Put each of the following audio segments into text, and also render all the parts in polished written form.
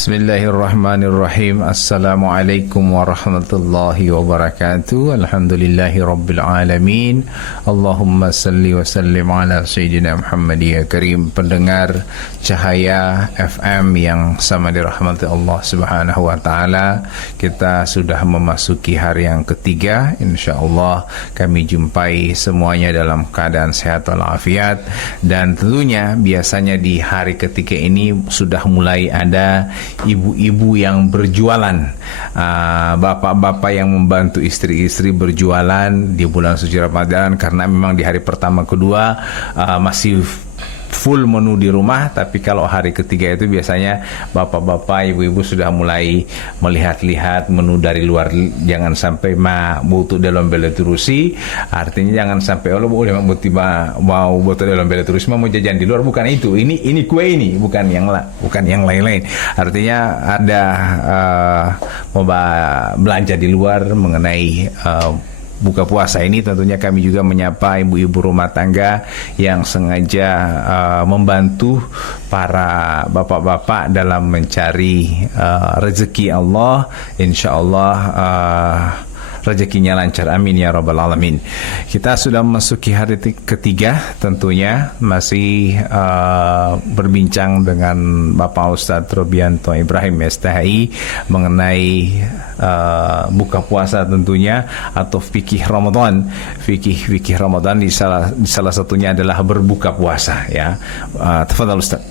Bismillahirrahmanirrahim. Assalamualaikum warahmatullahi wabarakatuh. Alhamdulillahi rabbil alamin. Allahumma salli wa sallim ala Sayyidina Muhammad ya Karim. Pendengar Cahaya FM yang sama dirahmati Allah subhanahu wa ta'ala, kita sudah memasuki hari yang ketiga. InsyaAllah kami jumpai semuanya dalam keadaan sehat walafiat. Dan tentunya biasanya di hari ketiga ini sudah mulai ada ibu-ibu yang berjualan, bapak-bapak yang membantu istri-istri berjualan di bulan suci Ramadan, karena memang di hari pertama kedua masih full menu di rumah, tapi kalau hari ketiga itu biasanya bapak-bapak, ibu-ibu sudah mulai melihat-lihat menu dari luar. Jangan sampai butuh dalam bela terusi, artinya jangan sampai boleh mau butuh dalam bela terusi mau jajan di luar, bukan itu. Ini kue ini, bukan yang lain-lain. Artinya ada mau belanja di luar mengenai buka puasa ini. Tentunya kami juga menyapa ibu-ibu rumah tangga yang sengaja membantu para bapak-bapak dalam mencari rezeki Allah. Insya Allah rezekinya lancar, amin ya rabbal alamin. Kita sudah memasuki hari ketiga, tentunya masih berbincang dengan Bapak Ustadz Robianto Ibrahim STHI mengenai buka puasa tentunya, atau fikih Ramadan. Fikih Ramadan di salah satunya adalah berbuka puasa ya. Tafadhal Ustaz.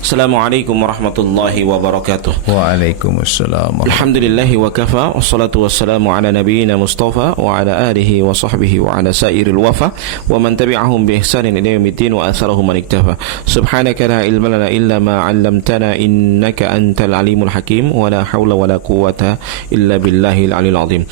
Assalamualaikum warahmatullahi wabarakatuh. Waalaikumsalam. Alhamdulillahi wa kafa, wassalatu wassalamu ala nabiyyina Mustafa wa ala alihi wa sahbihi wa ala sairil wafa wa man tabi'ahum bi ihsanin ila yaumiddin wa atharahum man iktafa. Subhanaka la ilma lana illa ma 'allamtana innaka antal alimul hakim wa la haula wa la quwwata illa billahil aliyil azim.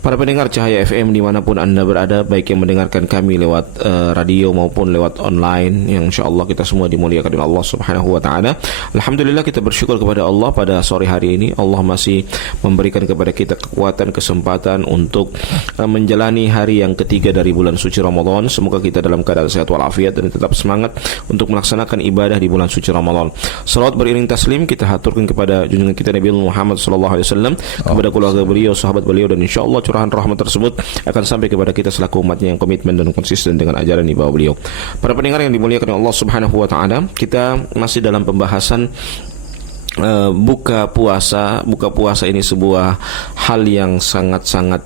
Para pendengar Cahaya FM dimanapun Anda berada, baik yang mendengarkan kami lewat radio maupun lewat online, yang insyaallah kita semua dimuliakan oleh Allah Subhanahu wa ta'ala. Alhamdulillah kita bersyukur kepada Allah pada sore hari ini. Allah masih memberikan kepada kita kekuatan, kesempatan untuk menjalani hari yang ketiga dari bulan suci Ramadan. Semoga kita dalam keadaan sehat walafiat dan tetap semangat untuk melaksanakan ibadah di bulan suci Ramadan. Salawat beriring taslim kita haturkan kepada junjungan kita Nabi Muhammad SAW, kepada keluarga beliau, sahabat beliau, dan insyaallah curahan rahmat tersebut akan sampai kepada kita selaku umatnya yang komitmen dan konsisten dengan ajaran di bawah beliau. Para pendengar yang dimuliakan oleh Allah Subhanahu wa ta'ala, kita masih dalam pembahasan buka puasa. Buka puasa ini sebuah hal yang sangat-sangat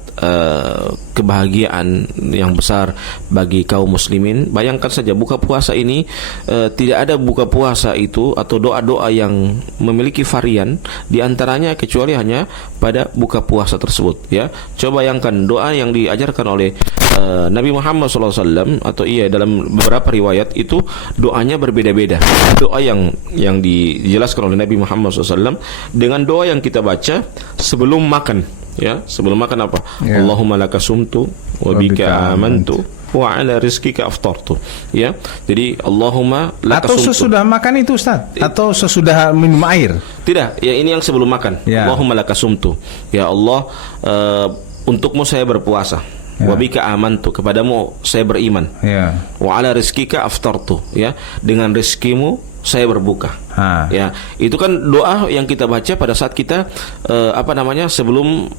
kebahagiaan yang besar bagi kaum muslimin. Bayangkan saja, buka puasa ini tidak ada buka puasa itu atau doa-doa yang memiliki varian di antaranya kecuali hanya pada buka puasa tersebut ya. Coba bayangkan doa yang diajarkan oleh Nabi Muhammad SAW, atau dalam beberapa riwayat itu doanya berbeda-beda. Doa yang dijelaskan oleh Nabi Muhammad SAW dengan doa yang kita baca sebelum makan ya. Sebelum makan apa? Ya. Allahumma laka sumtu wa bika amantu wa ala rizkika aftartu ya. Jadi Allahumma laka sumtu. Atau sesudah makan itu Ustaz? Atau sesudah minum air? Tidak, ya ini yang sebelum makan ya. Allahumma laka sumtu, ya Allah, untukmu saya berpuasa. Ya. Wabika amantu, kepadamu saya beriman. Ya. Wa ala rizkika aftartu, ya, dengan rezekimu saya berbuka. Ya, itu kan doa yang kita baca pada saat kita sebelum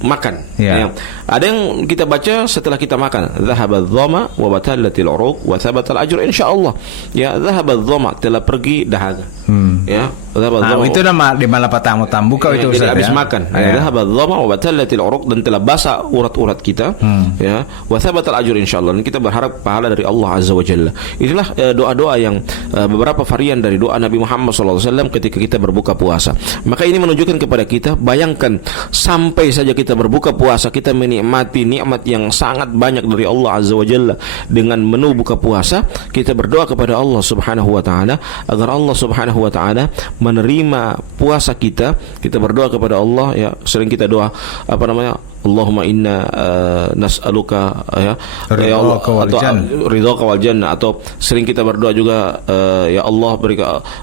makan. Ya. Ada yang kita baca setelah kita makan. Dhahabadh dhama wa batallatil uruq wa thabatal ajr insyaallah. Ya, dhahabadh dhama, telah pergi dahaga. Ya, itu nama di malapetaka buka itu Ustaz. Jadi habis makan. Dhahabadh dhama wa batallatil uruq, dan telah basah urat-urat kita. Ya, wa thabatal ajr insyaallah. Dan kita berharap pahala dari Allah Azza wa Jalla. Inilah doa-doa yang beberapa varian dari doa Nabi Muhammad SAW ketika kita berbuka puasa. Maka ini menunjukkan kepada kita, bayangkan sampai saja kita berbuka puasa, kita menikmati nikmat yang sangat banyak dari Allah Azza wa Jalla dengan menu buka puasa. Kita berdoa kepada Allah Subhanahu wa ta'ala agar Allah Subhanahu wa ta'ala menerima puasa kita. Kita berdoa kepada Allah ya, sering kita doa Allahumma inna nas'aluka ya Ridhaka wal jannah. ridhaka wal jannah, atau sering kita berdoa juga ya Allah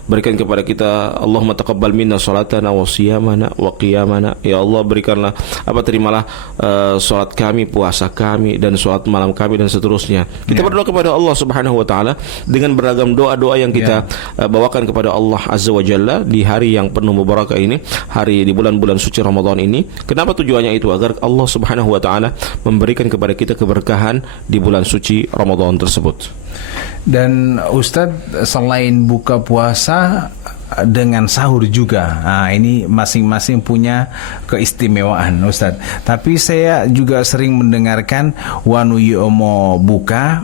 berikan kepada kita, Allahumma taqabbal minna salatana wa siyamana wa qiyamana, ya Allah berikanlah terimalah salat kami, puasa kami, dan salat malam kami, dan seterusnya. Kita berdoa kepada Allah Subhanahu wa taala dengan beragam doa-doa yang kita bawakan kepada Allah Azza wa Jalla di hari yang penuh mubarakah ini, hari di bulan-bulan suci Ramadan ini. Kenapa tujuannya itu? Agar Allah Subhanahu wa taala memberikan kepada kita keberkahan di bulan suci Ramadan tersebut. Dan Ustadz, selain buka puasa dengan sahur juga, ini masing-masing punya keistimewaan Ustadz. Tapi saya juga sering mendengarkan wanu yomo buka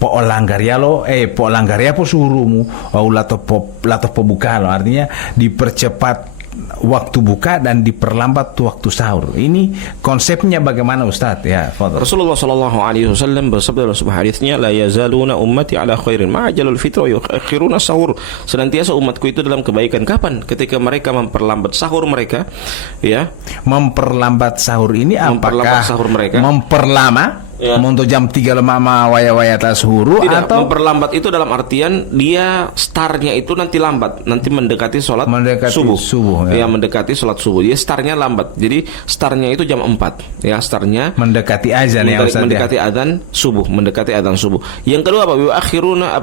po langgaria po suruhmu lato po buka lo, artinya dipercepat waktu buka dan diperlambat waktu sahur. Ini konsepnya bagaimana Ustaz? Ya, fadhal. Rasulullah sallallahu alaihi wasallam bersabda dalam sebuah hadisnya, la yazaluna ummati ala khairin ma ajalul fitra wa yuakhiruna sahur. Senantiasa umatku itu dalam kebaikan. Kapan? Ketika mereka memperlambat sahur mereka, ya. Memperlambat sahur ini apakah sahur mereka memperlama? Ya. Untuk jam 3 lemama waya-waya tas huru. Tidak, atau memperlambat itu dalam artian dia startnya itu nanti lambat, nanti mendekati sholat subuh ya. Mendekati sholat subuh, dia startnya lambat. Jadi startnya itu jam 4 ya, startnya mendekati azan ya Ustaz, mendekati azan subuh, mendekati azan subuh. Yang kedua akhiruna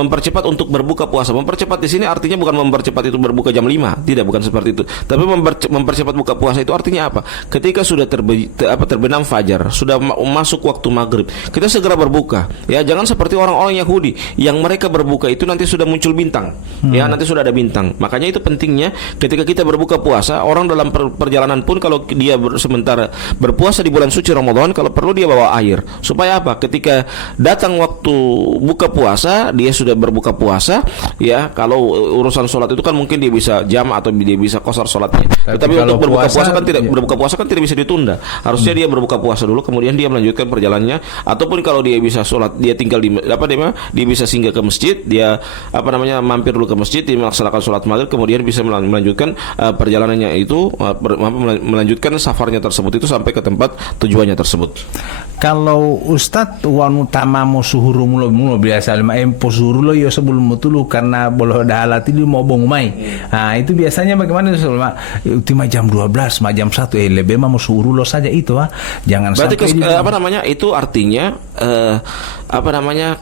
mempercepat untuk berbuka puasa. Mempercepat di sini artinya bukan mempercepat itu berbuka jam 5, tidak, bukan seperti itu. Tapi mempercepat buka puasa itu artinya apa? Ketika sudah terbenam fajar, sudah masuk waktu maghrib, kita segera berbuka ya. Jangan seperti orang-orang Yahudi yang mereka berbuka itu nanti sudah muncul bintang ya, nanti sudah ada bintang. Makanya itu pentingnya ketika kita berbuka puasa, orang dalam perjalanan pun kalau dia sementara berpuasa di bulan suci Ramadan, kalau perlu dia bawa air supaya apa? Ketika datang waktu buka puasa, dia sudah berbuka puasa ya. Kalau urusan sholat itu kan mungkin dia bisa jam atau dia bisa qasar sholatnya. Tetapi untuk berbuka puasa kan tidak, berbuka puasa kan tidak bisa ditunda. Harusnya dia berbuka puasa dulu, kemudian dia melanjutkan perjalanannya. Ataupun kalau dia bisa sholat, dia tinggal dia bisa singgah ke masjid, dia mampir dulu ke masjid, dia melaksanakan sholat maghrib, kemudian bisa melanjutkan perjalanannya itu, melanjutkan safarnya tersebut itu sampai ke tempat tujuannya tersebut. Kalau Ustadz wan utama mau suhuru mulo biasa lima suhuru lo yo sebelum mutulu karena boloh dahalat itu mau bongumai. Nah itu biasanya bagaimana Ustaz? Ultima jam 12, jam 1 lebih mau suhuru lo saja itu jangan berarti sampai itu artinya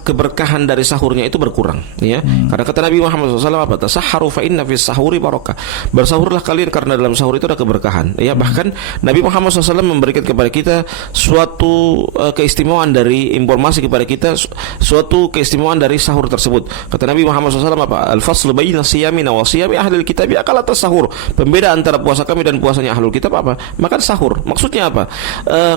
keberkahan dari sahurnya itu berkurang ya. Karena kata Nabi Muhammad SAW, tasahharu fa inna fis sahuri barakah. Bersahurlah kalian karena dalam sahur itu ada keberkahan ya. Bahkan Nabi Muhammad SAW memberikan kepada kita suatu keistimewaan dari informasi kepada kita, suatu keistimewaan dari sahur tersebut. Kata Nabi Muhammad SAW al-faslu baina siyamina wa siyami ahlil kitab akala tasahur. Pembeda antara puasa kami dan puasanya ahlul kitab apa? Makan sahur. Maksudnya apa?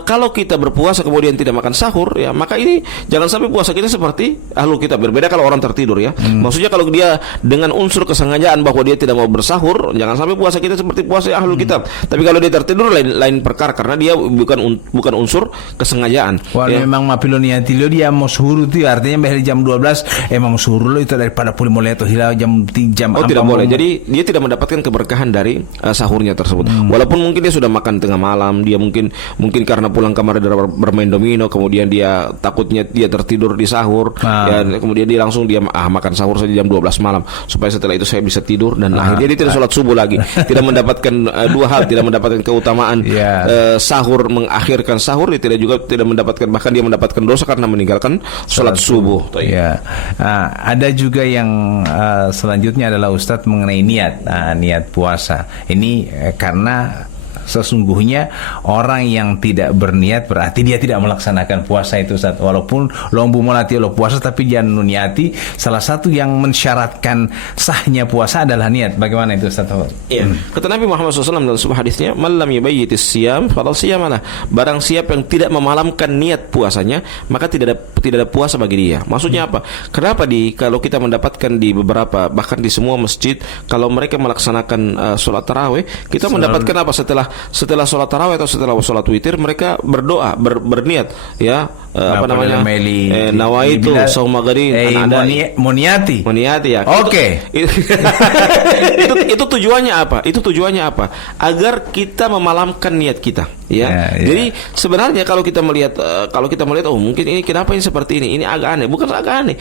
Kalau kita berpuasa kemudian tidak makan sahur ya, maka ini jangan sampai puasa kita seperti ahlul kitab. Berbeda kalau orang tertidur ya. Maksudnya kalau dia dengan unsur kesengajaan bahwa dia tidak mau bersahur, jangan sampai puasa kita seperti puasa ahlul kitab. Tapi kalau dia tertidur lain perkara, karena dia bukan unsur kesengajaan. Wah ya. Memang mapiloniati lo dia mau suhuru itu artinya bahwa jam 12 emang suhuru lo itu daripada puli mulai atau hilang jam 3 jam. Oh tidak boleh. Jadi dia tidak mendapatkan keberkahan dari sahurnya tersebut. Walaupun mungkin dia sudah makan tengah malam, dia mungkin karena pulang kamar dari bermain domino, kemudian dia takutnya dia tertidur di sahur dan kemudian dia langsung makan sahur saja jam 12 malam supaya setelah itu saya bisa tidur, dan akhirnya dia tidak sholat subuh lagi. Tidak mendapatkan dua hal, tidak mendapatkan keutamaan sahur, mengakhirkan sahur, dia tidak mendapatkan, bahkan dia mendapatkan dosa karena meninggalkan sholat subuh. Ya. Ada juga yang selanjutnya adalah Ustadz mengenai niat puasa. Ini karena sesungguhnya orang yang tidak berniat berarti dia tidak melaksanakan puasa itu Ustaz. Walaupun lombu melati lo puasa tapi jangan niati. Salah satu yang mensyaratkan sahnya puasa adalah niat. Bagaimana itu Ustaz? Iya. Kata Nabi Muhammad SAW dalam sebuah hadisnya, "Man lam yubayyitis siyam fala siyamalah." Barang siapa yang tidak memalamkan niat puasanya, maka tidak ada puasa bagi dia. Maksudnya apa? Kenapa kalau kita mendapatkan di beberapa, bahkan di semua masjid, kalau mereka melaksanakan sholat tarawih, kita mendapatkan apa setelah sholat tarawih atau setelah sholat witir, mereka berdoa, berniat ya, nawaitu sauma gadin moniati ya. Oke. Itu tujuannya apa? Agar kita memalamkan niat kita Ya. Jadi sebenarnya kalau kita melihat oh mungkin ini kenapa ini seperti ini agak aneh. Bukan agak aneh.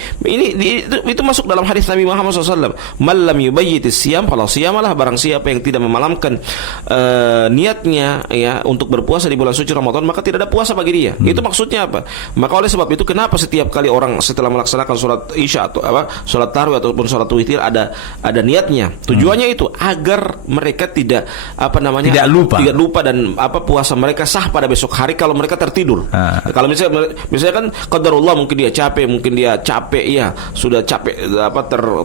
Itu masuk dalam hadis Nabi Muhammad SAW. Man lam yubayyitis siyam fala siyamalah, barang siapa yang tidak memalamkan niatnya ya untuk berpuasa di bulan suci Ramadan, maka tidak ada puasa bagi dia. Itu maksudnya apa? Maka oleh sebab itu kenapa setiap kali orang setelah melaksanakan sholat isya atau sholat tarawih ataupun sholat witir ada niatnya. Tujuannya itu agar mereka tidak tidak lupa dan puasa mereka sah pada besok hari kalau mereka tertidur. Kalau misalnya kan qadarullah mungkin dia capek ya, sudah capek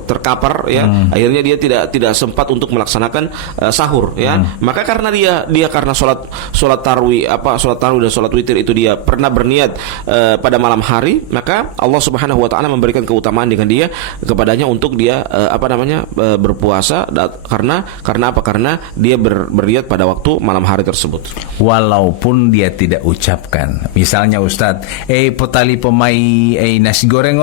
terkapar ya, akhirnya dia tidak sempat untuk melaksanakan sahur ya. Maka karena dia karena sholat tarawih dan sholat witir itu dia pernah berniat pada malam hari, maka Allah Subhanahu wa taala memberikan keutamaan dengan dia kepadanya untuk dia berpuasa karena apa? Karena dia berniat pada waktu malam hari tersebut. Walaupun dia tidak ucapkan. Misalnya Ustadz, potali pemai nasi goreng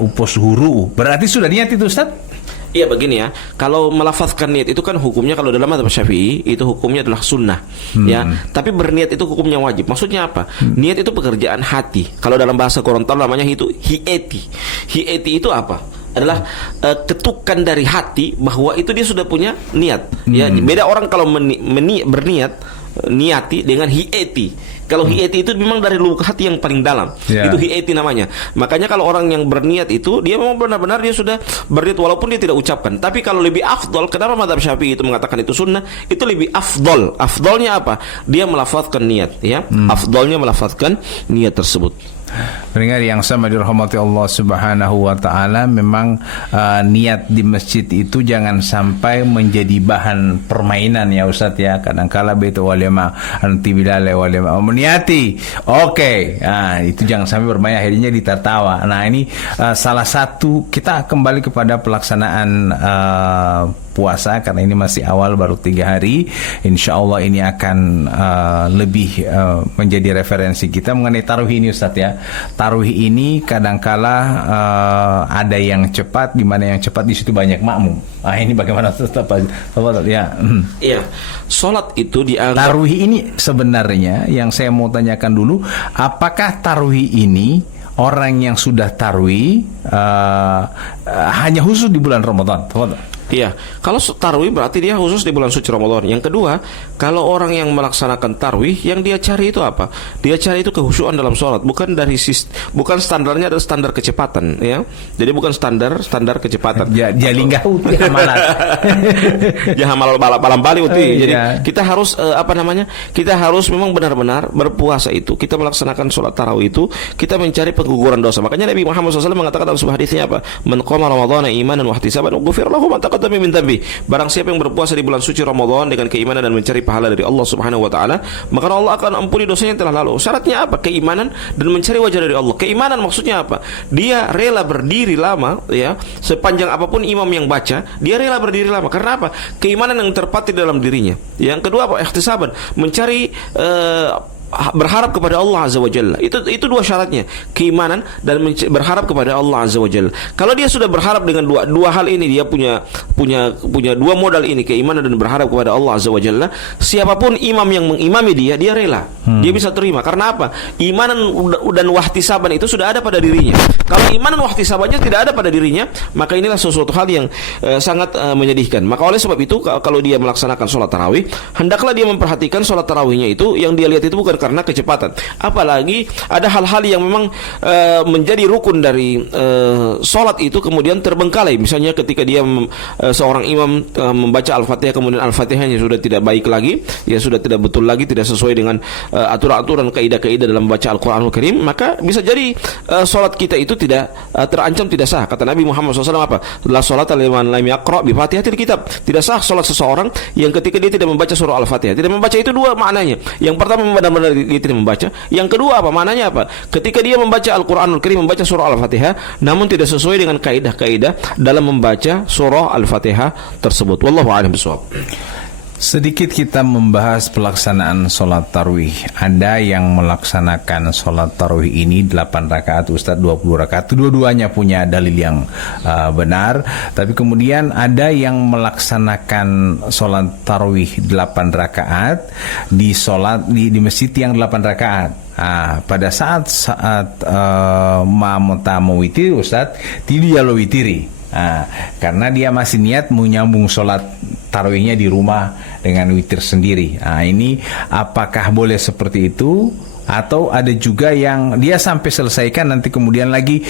upos huru. Berarti sudah niat itu Ustadz? Iya begini ya, kalau melafazkan niat itu kan hukumnya kalau dalam mazhab Syafi'i itu hukumnya adalah sunnah ya, tapi berniat itu hukumnya wajib. Maksudnya apa? Niat itu pekerjaan hati. Kalau dalam bahasa Gorontalo namanya itu hieti. Hieti itu apa? Adalah ketukan dari hati bahwa itu dia sudah punya niat ya. Beda orang kalau berniat niati dengan hieti. Kalau hieti itu memang dari lubuk hati yang paling dalam. Itu hieti namanya. Makanya kalau orang yang berniat itu dia memang benar-benar dia sudah berniat walaupun dia tidak ucapkan. Tapi kalau lebih afdol, kenapa mazhab Syafi'i itu mengatakan itu sunnah? Itu lebih afdol. Afdolnya apa? Dia melafazkan niat ya. Afdolnya melafazkan niat tersebut. Pendengar yang sama dirahmati Allah Subhanahu wa taala, memang niat di masjid itu jangan sampai menjadi bahan permainan ya Ustaz ya. Kadang-kala beto walema anti bilale walema meniati. Oke. Nah, itu jangan sampai bermain akhirnya ditertawa. Nah, ini salah satu kita kembali kepada pelaksanaan puasa karena ini masih awal baru 3 hari. Insya Allah ini akan lebih menjadi referensi kita mengenai tarawih ini Ustaz ya. Tarawih ini kadangkala ada yang cepat, di mana yang cepat di situ banyak makmum. Ini bagaimana Ustaz? Ya. Iya. Salat itu dianggap tarawih ini sebenarnya yang saya mau tanyakan dulu, apakah tarawih ini orang yang sudah tarawih hanya khusus di bulan Ramadan? Iya, kalau tarawih berarti dia khusus di bulan suci Ramadan. Yang kedua, kalau orang yang melaksanakan tarawih, yang dia cari itu apa? Dia cari itu kehusyuan dalam sholat, bukan bukan standarnya adalah standar kecepatan, ya. Jadi bukan standar kecepatan. Jadi enggak uti hamalan. Jangan malah balam bali uti. Jadi kita harus Kita harus memang benar-benar berpuasa itu. Kita melaksanakan sholat tarawih itu, kita mencari pengguguran dosa. Makanya Nabi Muhammad SAW mengatakan dalam sebuah hadisnya apa? Man qama ramadhana imanan wa ihtisaban ghufira lahu ma barang siapa yang berpuasa di bulan suci Ramadan dengan keimanan dan mencari pahala dari Allah Subhanahu wa taala, maka Allah akan ampuni dosanya yang telah lalu. Syaratnya apa? Keimanan dan mencari wajah dari Allah. Keimanan maksudnya apa? Dia rela berdiri lama ya, sepanjang apapun imam yang baca, dia rela berdiri lama. Karena apa? Keimanan yang terpatri dalam dirinya. Yang kedua apa? Ihtisaban, mencari berharap kepada Allah Azza wa Jalla. Itu dua syaratnya, keimanan dan berharap kepada Allah Azza wa Jalla. Kalau dia sudah berharap dengan dua hal ini, dia punya dua modal ini, keimanan dan berharap kepada Allah Azza wa Jalla, siapapun imam yang mengimami dia rela. Dia bisa terima. Karena apa? Imanan dan wahtisaban itu sudah ada pada dirinya. Kalau iman dan wahtisabannya tidak ada pada dirinya, maka inilah sesuatu hal yang sangat menyedihkan. Maka oleh sebab itu kalau dia melaksanakan sholat tarawih, hendaklah dia memperhatikan sholat tarawihnya itu yang dia lihat itu bukan karena kecepatan. Apalagi ada hal-hal yang memang menjadi rukun dari sholat itu kemudian terbengkalai. Misalnya ketika dia seorang imam membaca Al-Fatihah, kemudian Al-Fatihahnya sudah tidak baik lagi, ya sudah tidak betul lagi, tidak sesuai dengan aturan-aturan kaidah-kaidah dalam membaca Al-Quranul Karim, maka bisa jadi sholat kita itu tidak terancam tidak sah. Kata Nabi Muhammad SAW apa? La sholata liman lam yaqra bi Fatihatil kitab. Tidak sah sholat seseorang yang ketika dia tidak membaca surah Al-Fatihah. Tidak membaca itu dua maknanya. Yang pertama benar-benar dia tidak membaca. Yang kedua apa? Maknanya apa? Ketika dia membaca Al-Quranul Karim, membaca surah Al-Fatihah, namun tidak sesuai dengan kaidah-kaidah dalam membaca surah Al-Fatihah tersebut. Wallahu a'lam bishawab. Sedikit kita membahas pelaksanaan sholat tarawih. Ada yang melaksanakan sholat tarawih ini 8 rakaat, Ustaz 20 rakaat. Dua-duanya punya dalil yang benar. Tapi kemudian ada yang melaksanakan sholat tarawih 8 rakaat di masjid yang 8 rakaat. Pada saat mau witir, Ustaz, dia lo witiri. Karena dia masih niat mau nyambung sholat tarawihnya di rumah dengan witir sendiri. Ini apakah boleh seperti itu? Atau ada juga yang dia sampai selesaikan, nanti kemudian lagi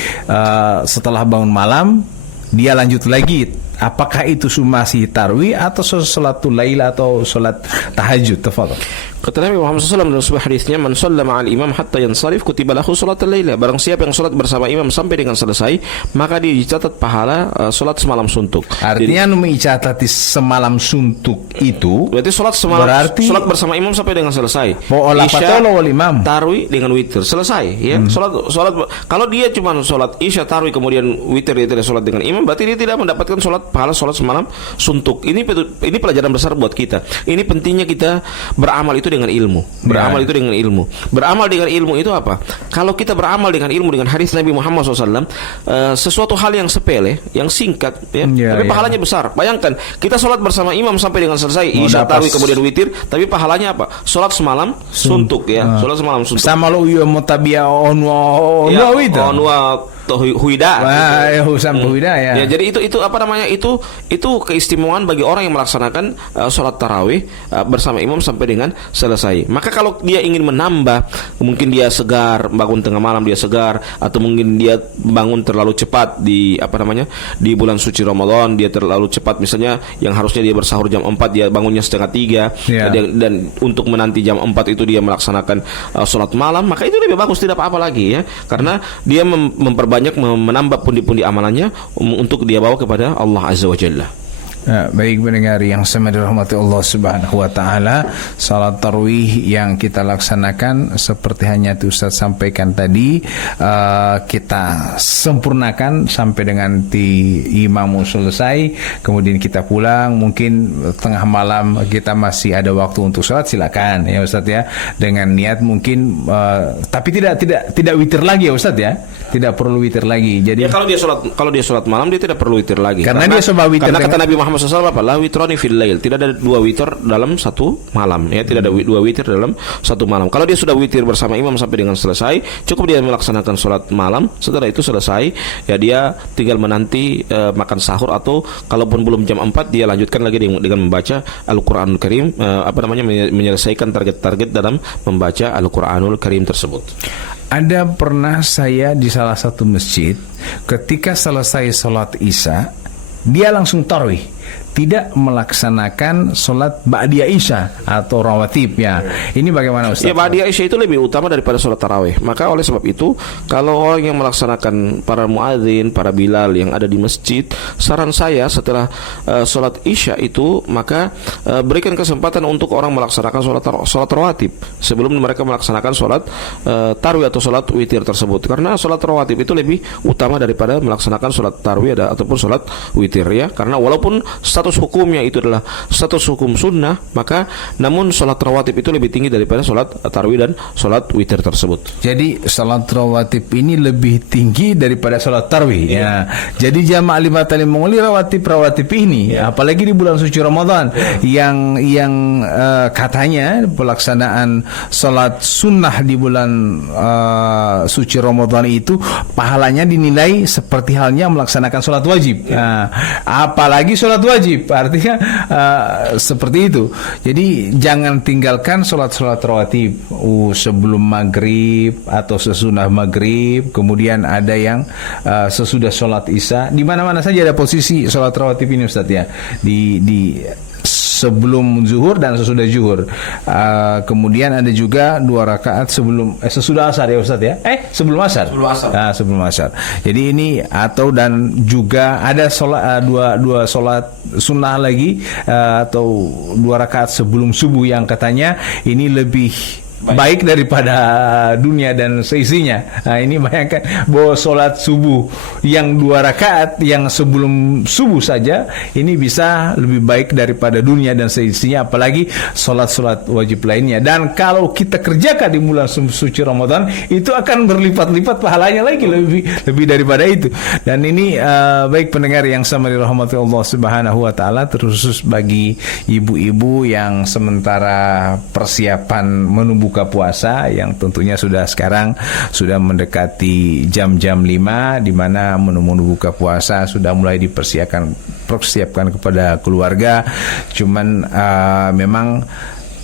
setelah bangun malam dia lanjut lagi. Apakah itu masih tarawih atau sholatul lail atau sholat tahajud? Tafadhal. Kata Nabi Muhammad SAW dalam sebuah hadisnya, "Man shalla ma'al imam hatta yansarif kutiba lahu sholatul lail." Barang siapa yang sholat bersama imam sampai dengan selesai, maka dia dicatat pahala sholat semalam suntuk. Artinya mencatat semalam suntuk itu berarti sholat semalam, berarti sholat bersama imam sampai dengan selesai. Isya wal imam, tarawih dengan witir selesai, ya. Sholat kalau dia cuma sholat isya tarawih kemudian witir, dia tidak sholat dengan imam, berarti dia tidak mendapatkan pahala sholat semalam suntuk. Ini pelajaran besar buat kita. Ini pentingnya kita beramal itu dengan ilmu. Beramal itu dengan ilmu. Beramal dengan ilmu itu apa? Kalau kita beramal dengan ilmu, dengan hadis Nabi Muhammad SAW, sesuatu hal yang sepele, yang singkat, ya, tapi pahalanya besar. Bayangkan kita sholat bersama imam sampai dengan selesai isya tarawih kemudian witir, tapi pahalanya apa? Sholat semalam suntuk, ya. Sholat semalam suntuk. Sama lo yo mutabia onwa itu. Huida. Huida ya. Ya, jadi itu apa namanya? Itu keistimewaan bagi orang yang melaksanakan sholat tarawih bersama imam sampai dengan selesai. Maka kalau dia ingin menambah, mungkin dia segar, bangun tengah malam dia segar, atau mungkin dia bangun terlalu cepat di di bulan suci Ramadan, dia terlalu cepat, misalnya yang harusnya dia bersahur jam 4 dia bangunnya setengah 3, dan untuk menanti jam 4 itu dia melaksanakan sholat malam, maka itu lebih bagus, tidak apa-apa lagi, ya, karena dia memperbanyak menambah pundi-pundi amalannya untuk dia bawa kepada Allah Azza wa Jalla. Baik pendengar yang sama dirahmati Allah Subhanahu wa taala, salat tarawih yang kita laksanakan seperti hanya Ustaz sampaikan tadi, kita sempurnakan sampai dengan imam selesai, kemudian kita pulang, mungkin tengah malam kita masih ada waktu untuk salat, silakan ya Ustaz ya, dengan niat mungkin tapi tidak witir lagi ya Ustaz ya. Tidak perlu witir lagi. Jadi kalau dia sholat malam dia tidak perlu witir lagi. Karena dia coba witir. Karena kata Nabi Muhammad SAW apa? La witroni fil lail. Tidak ada 2 witir dalam satu malam. Ya, tidak ada 2 witir dalam satu malam. Kalau dia sudah witir bersama imam sampai dengan selesai, cukup dia melaksanakan sholat malam. Setelah itu selesai, ya dia tinggal menanti makan sahur, atau kalaupun belum jam 4 dia lanjutkan lagi dengan membaca Al-Qur'anul Karim, menyelesaikan target-target dalam membaca Al-Qur'anul Karim tersebut. Ada pernah saya di salah satu masjid, ketika selesai sholat isya, dia langsung tarawih, tidak melaksanakan sholat ba'diyah isya atau rawatib ya. Ini bagaimana Ustaz? Ya, ba'diyah isya itu lebih utama daripada sholat tarawih. Maka oleh sebab itu, kalau orang yang melaksanakan, para muadzin, para bilal yang ada di masjid, saran saya setelah sholat isya itu, maka berikan kesempatan untuk orang melaksanakan sholat rawatib sebelum mereka melaksanakan sholat tarawih atau sholat witir tersebut. Karena sholat rawatib itu lebih utama daripada melaksanakan sholat tarawih ataupun sholat witir, ya. Karena walaupun status hukumnya itu adalah status hukum sunnah, maka namun sholat rawatib itu lebih tinggi daripada sholat tarawih dan sholat witir tersebut. Jadi sholat rawatib ini lebih tinggi daripada sholat tarawih, ya. Jadi jamaah lima tali menguli rawatib ini, apalagi di bulan suci Ramadan, yang katanya pelaksanaan sholat sunnah di bulan suci Ramadan itu pahalanya dinilai seperti halnya melaksanakan sholat wajib. Apalagi sholat wajib, artinya seperti itu. Jadi jangan tinggalkan sholat rawatib sebelum maghrib atau sesudah maghrib. Kemudian ada yang sesudah sholat isya. Di mana-mana saja ada posisi sholat rawatib ini Ustaz ya. Di sebelum zuhur dan sesudah zuhur. Kemudian ada juga 2 rakaat sesudah asar ya Ustaz ya. Sebelum asar. Sebelum asar. Jadi ini dan juga ada dua sholat sunnah lagi, atau 2 rakaat sebelum subuh yang katanya ini lebih baik daripada dunia dan seisinya. Nah, ini bayangkan bahwa sholat subuh yang 2 rakaat yang sebelum subuh saja ini bisa lebih baik daripada dunia dan seisinya, apalagi sholat-sholat wajib lainnya. Dan kalau kita kerjakan di bulan suci Ramadan, itu akan berlipat-lipat pahalanya lagi, lebih daripada itu. Dan ini baik pendengar yang sama dirahmati Allah Subhanahu wa taala, terkhusus bagi ibu-ibu yang sementara persiapan menu buka puasa, yang tentunya sekarang sudah mendekati jam-jam 5, di mana menu-menu buka puasa sudah mulai dipersiapkan kepada keluarga. Cuman memang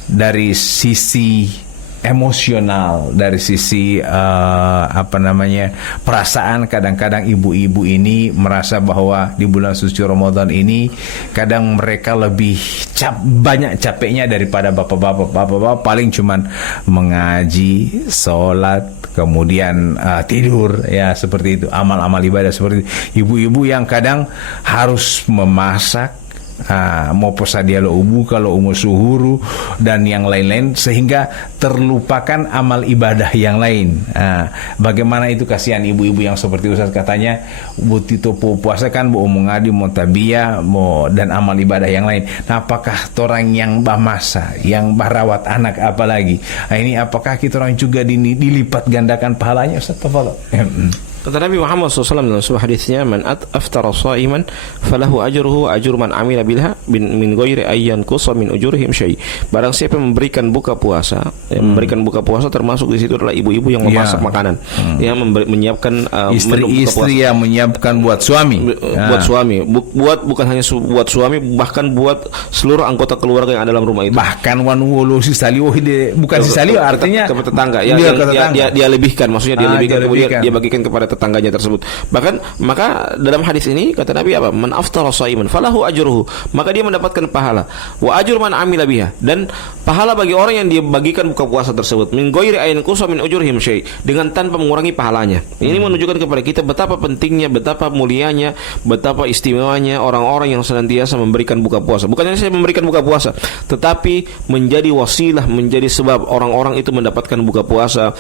dari sisi emosional, dari sisi perasaan, kadang-kadang ibu-ibu ini merasa bahwa di bulan suci Ramadan ini kadang mereka lebih banyak capeknya daripada bapak-bapak. Bapak-bapak paling cuman mengaji, sholat, kemudian tidur, ya seperti itu, amal-amal ibadah seperti itu. Ibu-ibu yang kadang harus memasak, mau posadia lo ubu, kalau umu suhuru dan yang lain-lain, sehingga terlupakan amal ibadah yang lain. Bagaimana itu, kasihan ibu-ibu yang seperti Ustaz katanya, butito puasa kan mau ngadi, mau tabiyah, mau dan amal ibadah yang lain. Nah, apakah orang yang masa, yang rawat anak apalagi, ini apakah kita orang juga dilipat gandakan pahalanya, Ustaz? Tafadhol. Kata Nabi Muhammad SAW dalam sebuah hadisnya, man aftara shaiman falahu ajruhu ajru man amila bilha min ghairi ayyan qusa min ujurihim syai. Barang siapa yang memberikan buka puasa, memberikan buka puasa termasuk di situ adalah ibu-ibu yang memasak makanan, yang menyiapkan istri yang menyiapkan buat suami, buat suami, bukan hanya buat suami, bahkan buat seluruh anggota keluarga yang ada dalam rumah itu. Bahkan wanuwolo sisaliu bukan sisaliu, artinya ke tetangga ya, dia lebihkan, maksudnya dia lebihkan, kemudian dia bagikan kepada tetangganya tersebut. Bahkan maka dalam hadis ini kata Nabi apa? Man aftara shaiman falahu ajruhu, maka dia mendapatkan pahala. Wa ajru man amila biha, dan pahala bagi orang yang dia bagikan buka puasa tersebut, min ghairi ayin qusa min ujurihim syai, dengan tanpa mengurangi pahalanya. Ini menunjukkan kepada kita betapa pentingnya, betapa mulianya, betapa istimewanya orang-orang yang senantiasa memberikan buka puasa. Bukan hanya saya memberikan buka puasa, tetapi menjadi wasilah, menjadi sebab orang-orang itu mendapatkan buka puasa.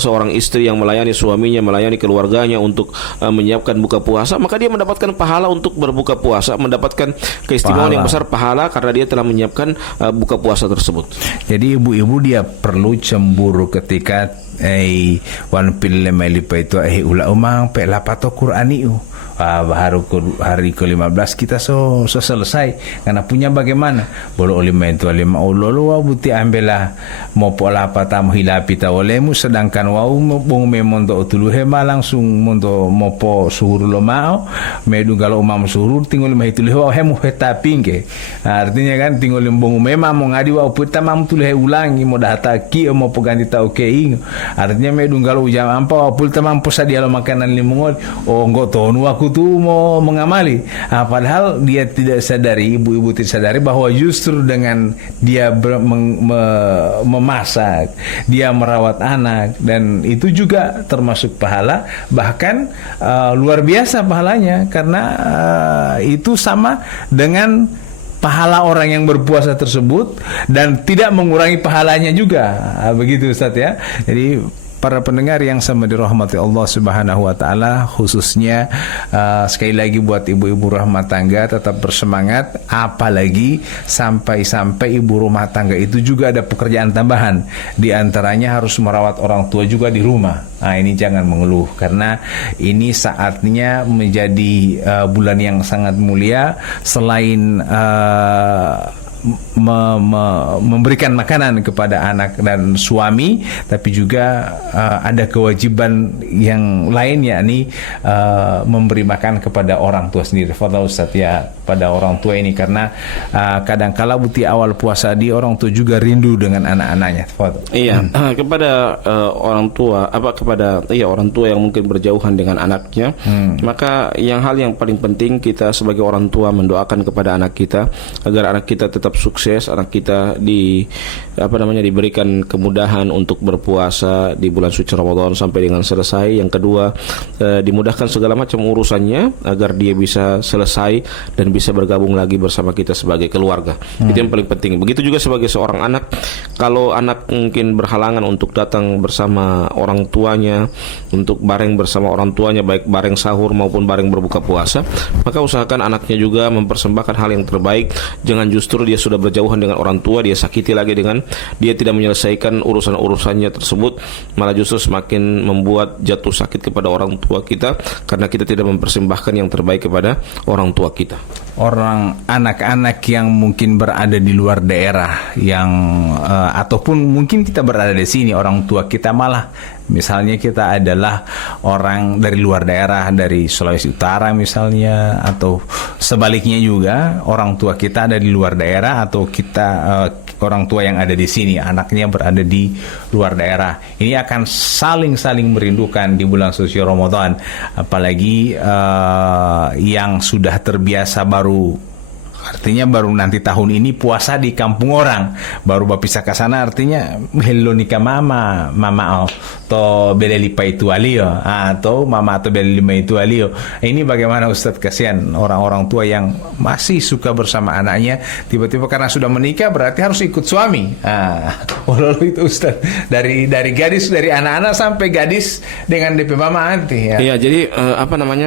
Seorang istri yang melayani suaminya, melayani keluarganya untuk menyiapkan buka puasa, maka dia mendapatkan pahala untuk berbuka puasa, mendapatkan keistimewaan yang besar, pahala karena dia telah menyiapkan buka puasa tersebut. Jadi ibu-ibu dia perlu cemburu ketika wan pil melipa itu ula umang pe lapato Qur'ani baru hari ke-15 kita so selesai, karena punya bagaimana bolo oleh itu lima ulolo buti ambelah mau pola patam hilapi tawolemu, sedangkan wau bong memonto utuluhe ma langsung monto mopo suhur lo mau medu galo umam suhur tinggal lima itu lewa hemu heta pingke. Artinya kan tinggal limbong memang mau ngadi wau puta mam tuluhe ulangi mau data ki mau poganti tau keing. Artinya medu galo jam ampa wau puta mam posa dia lo makanan limongol nggo tonu aku tuh mau mengamali. Padahal dia tidak sadari, ibu-ibu tidak sadari bahwa justru dengan dia memasak, dia merawat anak, dan itu juga termasuk pahala, bahkan luar biasa pahalanya, karena itu sama dengan pahala orang yang berpuasa tersebut dan tidak mengurangi pahalanya juga. Begitu Ustaz ya. Jadi para pendengar yang sama dirahmati Allah Subhanahu wa taala, khususnya sekali lagi buat ibu-ibu rumah tangga tetap bersemangat, apalagi sampai ibu rumah tangga itu juga ada pekerjaan tambahan, di antaranya harus merawat orang tua juga di rumah. Nah, ini jangan mengeluh, karena ini saatnya menjadi bulan yang sangat mulia. Selain memberikan makanan kepada anak dan suami, tapi juga ada kewajiban yang lain, yakni memberi makan kepada orang tua sendiri. Fadhal Ustaz ya, pada orang tua ini, karena kadang-kala buti awal puasa di orang tua juga rindu dengan anak-anaknya. Fadhal. Iya, kepada orang tua, kepada orang tua yang mungkin berjauhan dengan anaknya, maka hal yang paling penting kita sebagai orang tua mendoakan kepada anak kita agar anak kita tetap sukses, anak kita diberikan kemudahan untuk berpuasa di bulan suci Ramadan sampai dengan selesai. Yang kedua, dimudahkan segala macam urusannya agar dia bisa selesai dan bisa bergabung lagi bersama kita sebagai keluarga. Itu yang paling penting. Begitu juga sebagai seorang anak, kalau anak mungkin berhalangan untuk datang bersama orang tuanya, untuk bareng bersama orang tuanya, baik bareng sahur maupun bareng berbuka puasa, maka usahakan anaknya juga mempersembahkan hal yang terbaik. Jangan justru dia sudah berjauhan dengan orang tua, dia sakiti lagi dengan dia tidak menyelesaikan urusan-urusannya tersebut, malah justru semakin membuat jatuh sakit kepada orang tua kita karena kita tidak mempersembahkan yang terbaik kepada orang tua kita. Orang anak-anak yang mungkin berada di luar daerah yang ataupun mungkin kita berada di sini, orang tua kita malah misalnya kita adalah orang dari luar daerah, dari Sulawesi Utara misalnya, atau sebaliknya juga orang tua kita ada di luar daerah, atau kita orang tua yang ada di sini anaknya berada di luar daerah. Ini akan saling merindukan di bulan suci Ramadan, apalagi yang sudah terbiasa artinya baru nanti tahun ini puasa di kampung orang, baru berpisah ke sana, artinya hello nikah mama atau beli lipa itu alio, atau mama atau beli lima itu alio. Ini bagaimana Ustadz, kasihan orang-orang tua yang masih suka bersama anaknya, tiba-tiba karena sudah menikah berarti harus ikut suami. Walau itu Ustadz, dari gadis, dari anak-anak sampai gadis dengan DP mama nanti. Iya, jadi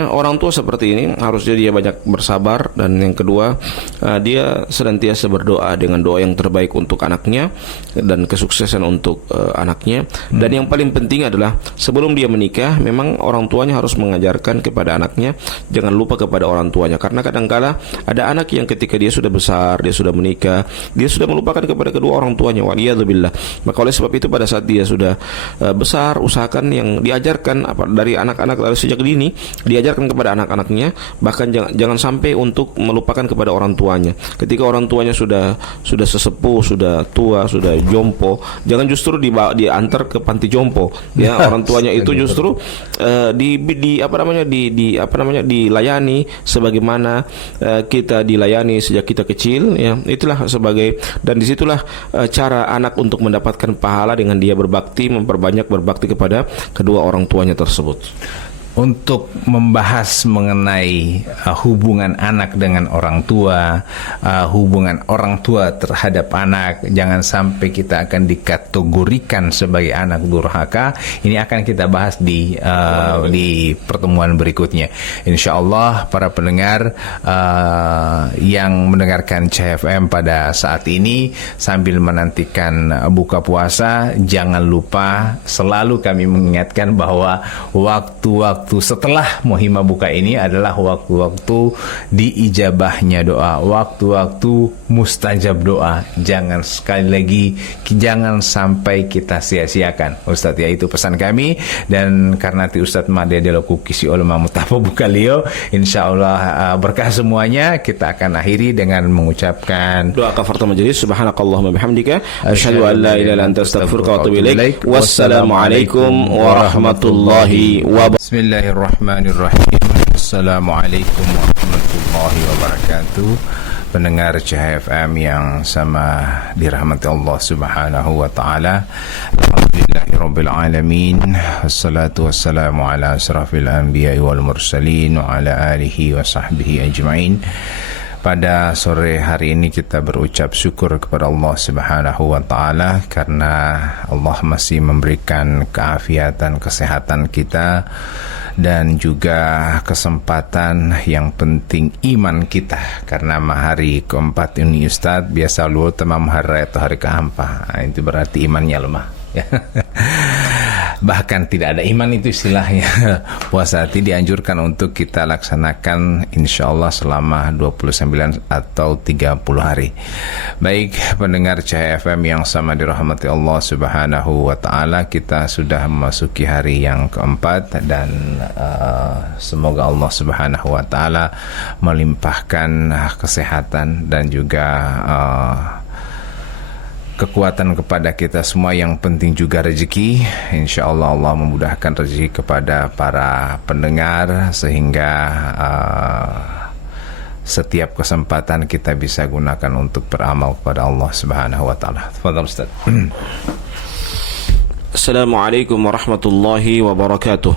orang tua seperti ini harusnya dia banyak bersabar, dan yang kedua dia senantiasa berdoa dengan doa yang terbaik untuk anaknya dan kesuksesan untuk anaknya. Dan yang paling penting adalah sebelum dia menikah, memang orang tuanya harus mengajarkan kepada anaknya jangan lupa kepada orang tuanya, karena kadangkala ada anak yang ketika dia sudah besar, dia sudah menikah, dia sudah melupakan kepada kedua orang tuanya, waliyadzubillah. Maka oleh sebab itu pada saat dia sudah besar, usahakan yang diajarkan dari anak-anak dari sejak dini, diajarkan kepada anak-anaknya, bahkan jangan sampai untuk melupakan kepada orang tuanya. Ketika orang tuanya sudah sesepuh, sudah tua, sudah jompo, jangan justru diantar ke panti jompo. Ya, orang tuanya itu justru dilayani sebagaimana kita dilayani sejak kita kecil. Ya, itulah dan disitulah cara anak untuk mendapatkan pahala dengan dia memperbanyak berbakti kepada kedua orang tuanya tersebut. Untuk membahas mengenai hubungan anak dengan orang tua, hubungan orang tua terhadap anak, jangan sampai kita akan dikategorikan sebagai anak durhaka. Ini akan kita bahas di pertemuan berikutnya. Insya Allah para pendengar yang mendengarkan CFM pada saat ini sambil menantikan buka puasa, jangan lupa selalu kami mengingatkan bahwa waktu-waktu setelah Muhimah buka ini adalah waktu-waktu diijabahnya doa, waktu-waktu mustajab doa. Jangan sampai kita sia-siakan Ustadz, ya, itu pesan kami. Dan karena ti Ustadz Made Deloku kisi ulama mutapa buka lio, insyaallah berkah semuanya. Kita akan akhiri dengan mengucapkan doa kafaratul majelis. Subhanakallahumma bihamdika asyhadu an la ilaha illa anta astaghfiruka wa atubu ilaik. Wassalamualaikum warahmatullahi wabarakatuh. Bismillahirrahmanirrahim. Assalamualaikum warahmatullahi wabarakatuh. Pendengar CHFM yang sama dirahmati Allah Subhanahu wa taala. Alhamdulillahirabbil alamin. Wassalatu wassalamu ala asrafil anbiya'i wal mursalin wa ala alihi wa sahbihi ajmain. Pada sore hari ini kita berucap syukur kepada Allah Subhanahu wa taala karena Allah masih memberikan keafiatan, kesehatan kita, dan juga kesempatan yang penting iman kita. Karena hari keempat ini Ustadz biasa lu tamam hari atau hari keempat, itu berarti imannya lemah. Bahkan tidak ada iman itu istilahnya. Puasa hati dianjurkan untuk kita laksanakan insyaallah selama 29 atau 30 hari. Baik pendengar CHFM yang sama dirahmati Allah Subhanahu wa taala, kita sudah memasuki hari yang keempat dan semoga Allah Subhanahu wa taala melimpahkan kesehatan dan juga kekuatan kepada kita semua, yang penting juga rezeki. InsyaAllah Allah memudahkan rezeki kepada para pendengar sehingga setiap kesempatan kita bisa gunakan untuk beramal kepada Allah Subhanahu wa taala. Tafadhal Ustaz. Assalamualaikum warahmatullahi wabarakatuh.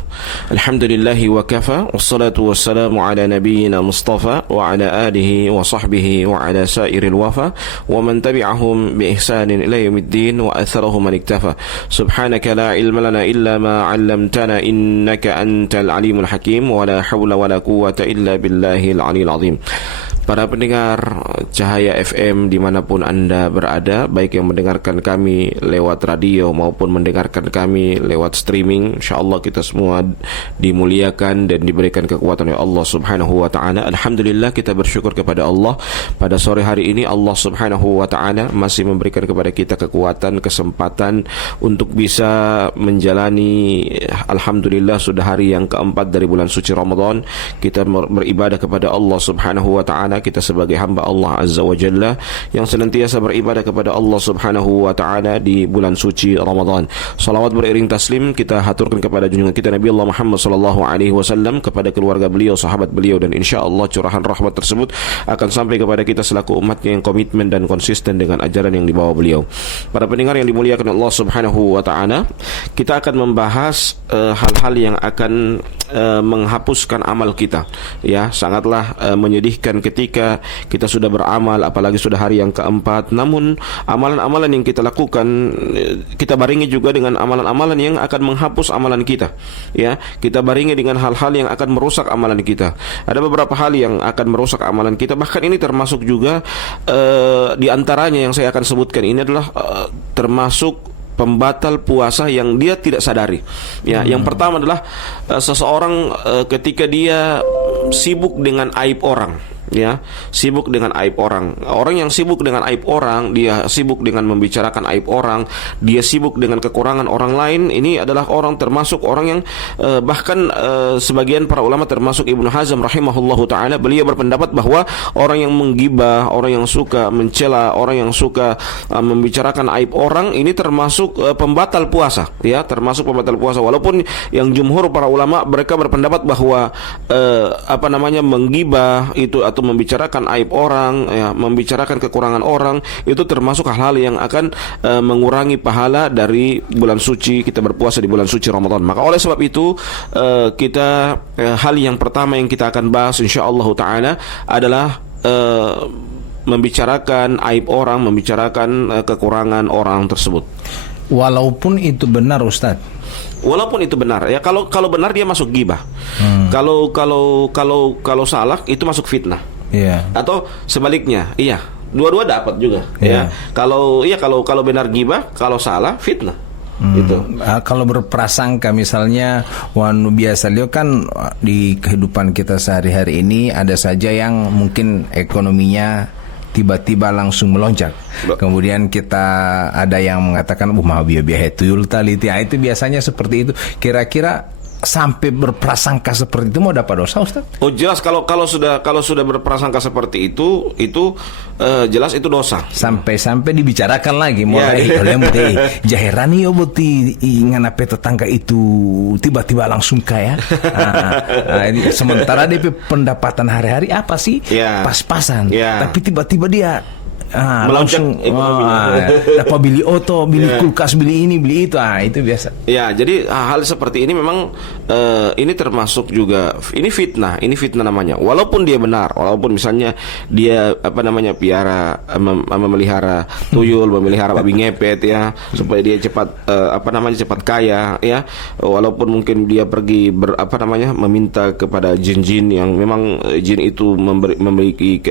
Alhamdulillahi wa kafa. Wassalatu wassalamu ala nabiyyina Mustafa wa ala alihi wa sahbihi wa ala sairil wafa wa man tabi'ahum bi ihsanin ila yaumiddin wa atharahum man iktafa. Subhanaka la ilma lana illa ma 'allamtana innaka antal alimul hakim wa la haula wa la quwwata illa billahil aliyil azim. Para pendengar Cahaya FM dimanapun Anda berada, baik yang mendengarkan kami lewat radio maupun mendengarkan kami lewat streaming, insyaAllah kita semua dimuliakan dan diberikan kekuatan oleh Allah subhanahu wa ta'ala. Alhamdulillah, kita bersyukur kepada Allah. Pada sore hari ini Allah subhanahu wa ta'ala masih memberikan kepada kita kekuatan, kesempatan untuk bisa menjalani, alhamdulillah, sudah hari yang keempat dari bulan suci Ramadan. Kita beribadah kepada Allah subhanahu wa ta'ala. Kita sebagai hamba Allah Azza wa Jalla yang senantiasa beribadah kepada Allah subhanahu wa ta'ala di bulan suci Ramadan. Salawat beriring taslim kita haturkan kepada junjungan kita Nabi Allah Muhammad sallallahu alaihi wasallam, kepada keluarga beliau, sahabat beliau, dan insyaAllah curahan rahmat tersebut akan sampai kepada kita selaku umatnya yang komitmen dan konsisten dengan ajaran yang dibawa beliau. Para pendengar yang dimuliakan Allah subhanahu wa ta'ala, kita akan membahas hal-hal yang akan menghapuskan amal kita. Ya, sangatlah menyedihkan ketika kita sudah beramal, apalagi sudah hari yang keempat, namun amalan-amalan yang kita lakukan kita baringi juga dengan amalan-amalan yang akan menghapus amalan kita. Ya, kita baringi dengan hal-hal yang akan merusak amalan kita. Ada beberapa hal yang akan merusak amalan kita, bahkan ini termasuk juga di antaranya yang saya akan sebutkan ini adalah termasuk pembatal puasa yang dia tidak sadari. Ya, yang pertama adalah seseorang ketika dia sibuk dengan aib orang. Ya, sibuk dengan aib orang. Orang yang sibuk dengan aib orang, dia sibuk dengan membicarakan aib orang, dia sibuk dengan kekurangan orang lain. Ini adalah orang, termasuk orang yang bahkan sebagian para ulama termasuk Ibnu Hazm rahimahullahu taala, beliau berpendapat bahwa orang yang menggibah, orang yang suka mencela, orang yang suka membicarakan aib orang, ini termasuk pembatal puasa. Ya, termasuk pembatal puasa. Walaupun yang jumhur para ulama mereka berpendapat bahwa menggibah itu atau membicarakan aib orang, ya, membicarakan kekurangan orang, itu termasuk hal-hal yang akan mengurangi pahala dari bulan suci kita berpuasa di bulan suci Ramadan. Maka oleh sebab itu kita hal yang pertama yang kita akan bahas insyaallah taala adalah membicarakan aib orang, membicarakan kekurangan orang tersebut. Walaupun itu benar, Ustaz. Walaupun itu benar, ya, kalau benar dia masuk ghibah. Kalau salah itu masuk fitnah. Atau sebaliknya, iya, dua-dua dapat juga. Ya. Kalau benar ghibah, kalau salah fitnah. Itu. Kalau berprasangka misalnya, biasa lihat kan di kehidupan kita sehari-hari ini ada saja yang mungkin ekonominya tiba-tiba langsung melonjak. Kemudian kita ada yang mengatakan mah biaya tuyul taliti. Itu biasanya seperti itu. Kira-kira sampai berprasangka seperti itu mau dapat dosa, Ustaz? Oh, jelas kalau sudah berprasangka seperti itu jelas itu dosa. Sampai dibicarakan lagi mulai jaherani yo boti nganape tetangga itu tiba-tiba langsung kaya. Sementara DP pendapatan hari-hari apa sih? Pas-pasan. Tapi tiba-tiba dia melonjak dapat beli oto, beli kulkas, beli ini, beli itu. Itu biasa. Ya, jadi hal seperti ini memang ini termasuk juga ini fitnah namanya. Walaupun dia benar, walaupun misalnya dia memelihara tuyul, memelihara babi ngepet, ya, supaya dia cepat cepat kaya, ya. Walaupun mungkin dia pergi meminta kepada jin-jin yang memang jin itu memiliki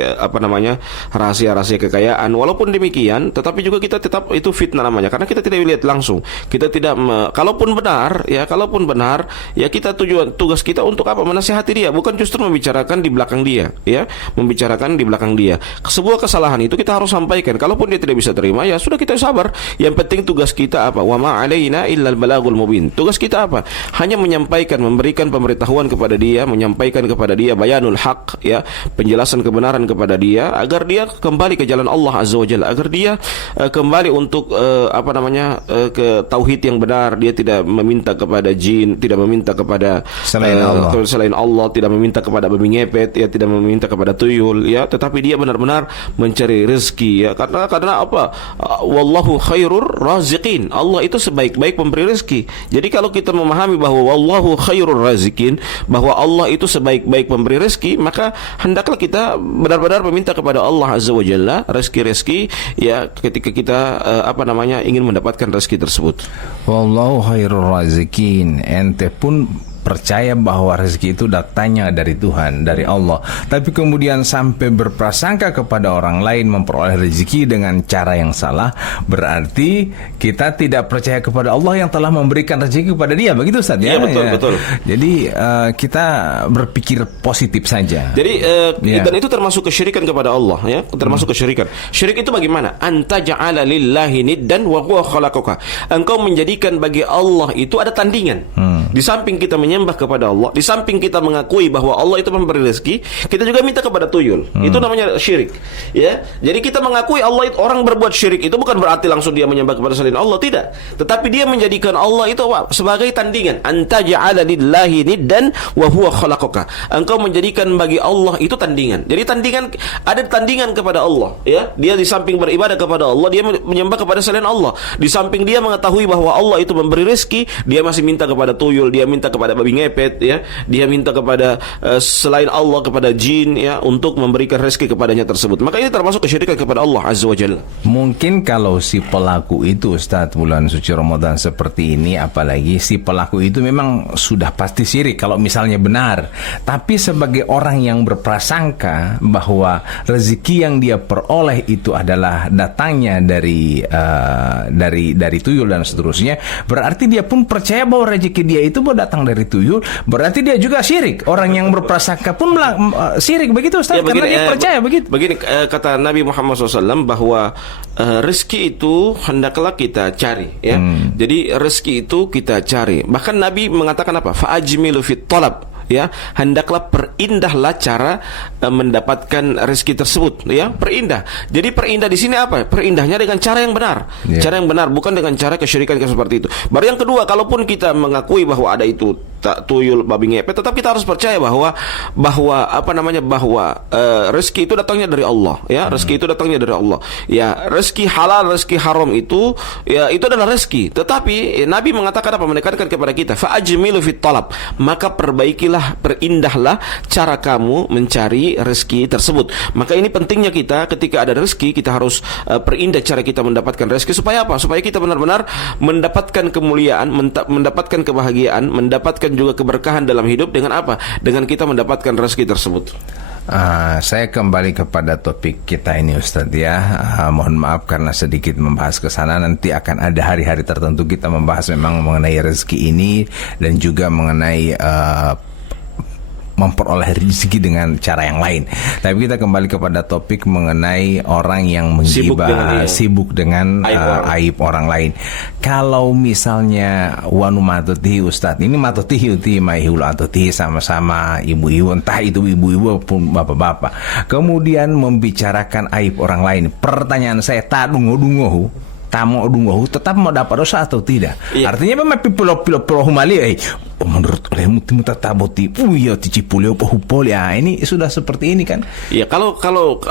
rahasia-rahasia kekayaan. Walaupun demikian, tetapi juga kita tetap itu fitnah namanya, karena kita tidak lihat langsung. Kita tidak kalaupun benar, ya kita tugas kita untuk apa? Menasihati dia, bukan justru membicarakan di belakang dia, ya. Membicarakan di belakang dia. Sebuah kesalahan itu kita harus sampaikan. Kalaupun dia tidak bisa terima, ya sudah, kita sabar. Yang penting tugas kita apa? Wa ma 'alaina illal balagul mubin. Tugas kita apa? Hanya menyampaikan, memberikan pemberitahuan kepada dia, menyampaikan kepada dia bayanul haq, ya, penjelasan kebenaran kepada dia agar dia kembali ke jalan Allah Azza wa Jalla, agar dia kembali untuk ke tauhid yang benar. Dia tidak meminta kepada jin, tidak meminta kepada selain Allah, tidak meminta kepada babi ngepet, ya, tidak meminta kepada tuyul, ya, tetapi dia benar-benar mencari rezeki, ya, karena apa? Wallahu khairur raziqin. Allah itu sebaik-baik pemberi rezeki. Jadi kalau kita memahami bahwa wallahu khairur raziqin, bahwa Allah itu sebaik-baik pemberi rezeki, maka hendaklah kita benar-benar meminta kepada Allah Azza wa Jalla rezeki-rezeki, ya, ketika kita ingin mendapatkan rezeki tersebut. Wallahu khairur raziqin. Ente pun percaya bahwa rezeki itu datangnya dari Tuhan, dari Allah, tapi kemudian sampai berprasangka kepada orang lain memperoleh rezeki dengan cara yang salah, berarti kita tidak percaya kepada Allah yang telah memberikan rezeki kepada dia. Begitu Ustaz, ya? Iya, betul. Jadi kita berpikir positif saja. Jadi dan itu termasuk kesyirikan kepada Allah, ya, termasuk kesyirikan. Syirik itu bagaimana? Anta ja'ala lillahi niddan wa huwa khalaqaka. Engkau menjadikan bagi Allah itu ada tandingan. Di samping kita menyembah kepada Allah, di samping kita mengakui bahwa Allah itu memberi rezeki, kita juga minta kepada tuyul. Itu namanya syirik, ya. Jadi kita mengakui Allah itu, orang berbuat syirik itu bukan berarti langsung dia menyembah kepada selain Allah, tidak. Tetapi dia menjadikan Allah itu apa? Sebagai tandingan. Anta ja'ala lillahi niddan wa huwa khalaqaka. Engkau menjadikan bagi Allah itu tandingan. Jadi ada tandingan kepada Allah, ya. Dia di samping beribadah kepada Allah, dia menyembah kepada selain Allah. Di samping dia mengetahui bahwa Allah itu memberi rezeki, dia masih minta kepada tuyul, dia minta kepada babi ngepet, ya, dia minta kepada selain Allah, kepada jin, ya, untuk memberikan rezeki kepadanya tersebut. Maka ini termasuk kesyirikan kepada Allah Azza wa Jalla. Mungkin kalau si pelaku itu, Ustaz, bulan suci Ramadan seperti ini, apalagi si pelaku itu memang sudah pasti syirik kalau misalnya benar. Tapi sebagai orang yang berprasangka bahwa rezeki yang dia peroleh itu adalah datangnya dari tuyul dan seterusnya, berarti dia pun percaya bahwa rezeki dia itu datang dari tuyul, berarti dia juga syirik. Orang yang berprasangka pun syirik, begitu Ustaz, ya, karena dia percaya begitu. Begini kata Nabi Muhammad SAW bahwa rezeki itu hendaklah kita cari, ya. Jadi rezeki itu kita cari. Bahkan Nabi mengatakan apa? Fa'ajmilu fit talab, ya, hendaklah perindahlah cara mendapatkan rezeki tersebut, ya, perindah. Jadi perindah di sini apa? Perindahnya dengan cara yang benar, cara yang benar, bukan dengan cara kesyirikan seperti itu. Baru yang kedua, kalaupun kita mengakui bahwa ada itu tuyul, babi ngepet, tetap kita harus percaya bahwa rezeki itu datangnya dari Allah, ya, rezeki itu datangnya dari Allah, ya. Rezeki halal, rezeki haram itu, ya, itu adalah rezeki. Tetapi Nabi mengatakan apa? Menekankan kepada kita, fa'ajmilu fit talab, maka perbaikilah, perindahlah cara kamu mencari rezeki tersebut. Maka ini pentingnya kita ketika ada rezeki, kita harus perindah cara kita mendapatkan rezeki. Supaya apa? Supaya kita benar-benar mendapatkan kemuliaan, mendapatkan kebahagiaan, mendapatkan juga keberkahan dalam hidup. Dengan apa? Dengan kita mendapatkan rezeki tersebut. Saya kembali kepada topik kita ini, Ustadz, ya. Mohon maaf karena sedikit membahas ke sana. Nanti akan ada hari-hari tertentu kita membahas memang mengenai rezeki ini dan juga mengenai memperoleh rezeki dengan cara yang lain. Tapi kita kembali kepada topik mengenai orang yang menggibah, sibuk dengan aib orang lain. Kalau misalnya wanu matuti, Ustadz, ini matuti uti maihul atuti, sama-sama ibu-ibu, entah itu ibu-ibu pun bapak-bapak, kemudian membicarakan aib orang lain. Pertanyaan saya, tadungo-dungo tamu dungo tetap mau dapat dosa atau tidak? Iya. Artinya memang pilo humali menurut olehmu timu tataboti ya ticipulio pohupol, ya, ini sudah seperti ini kan? Ya, kalau kalau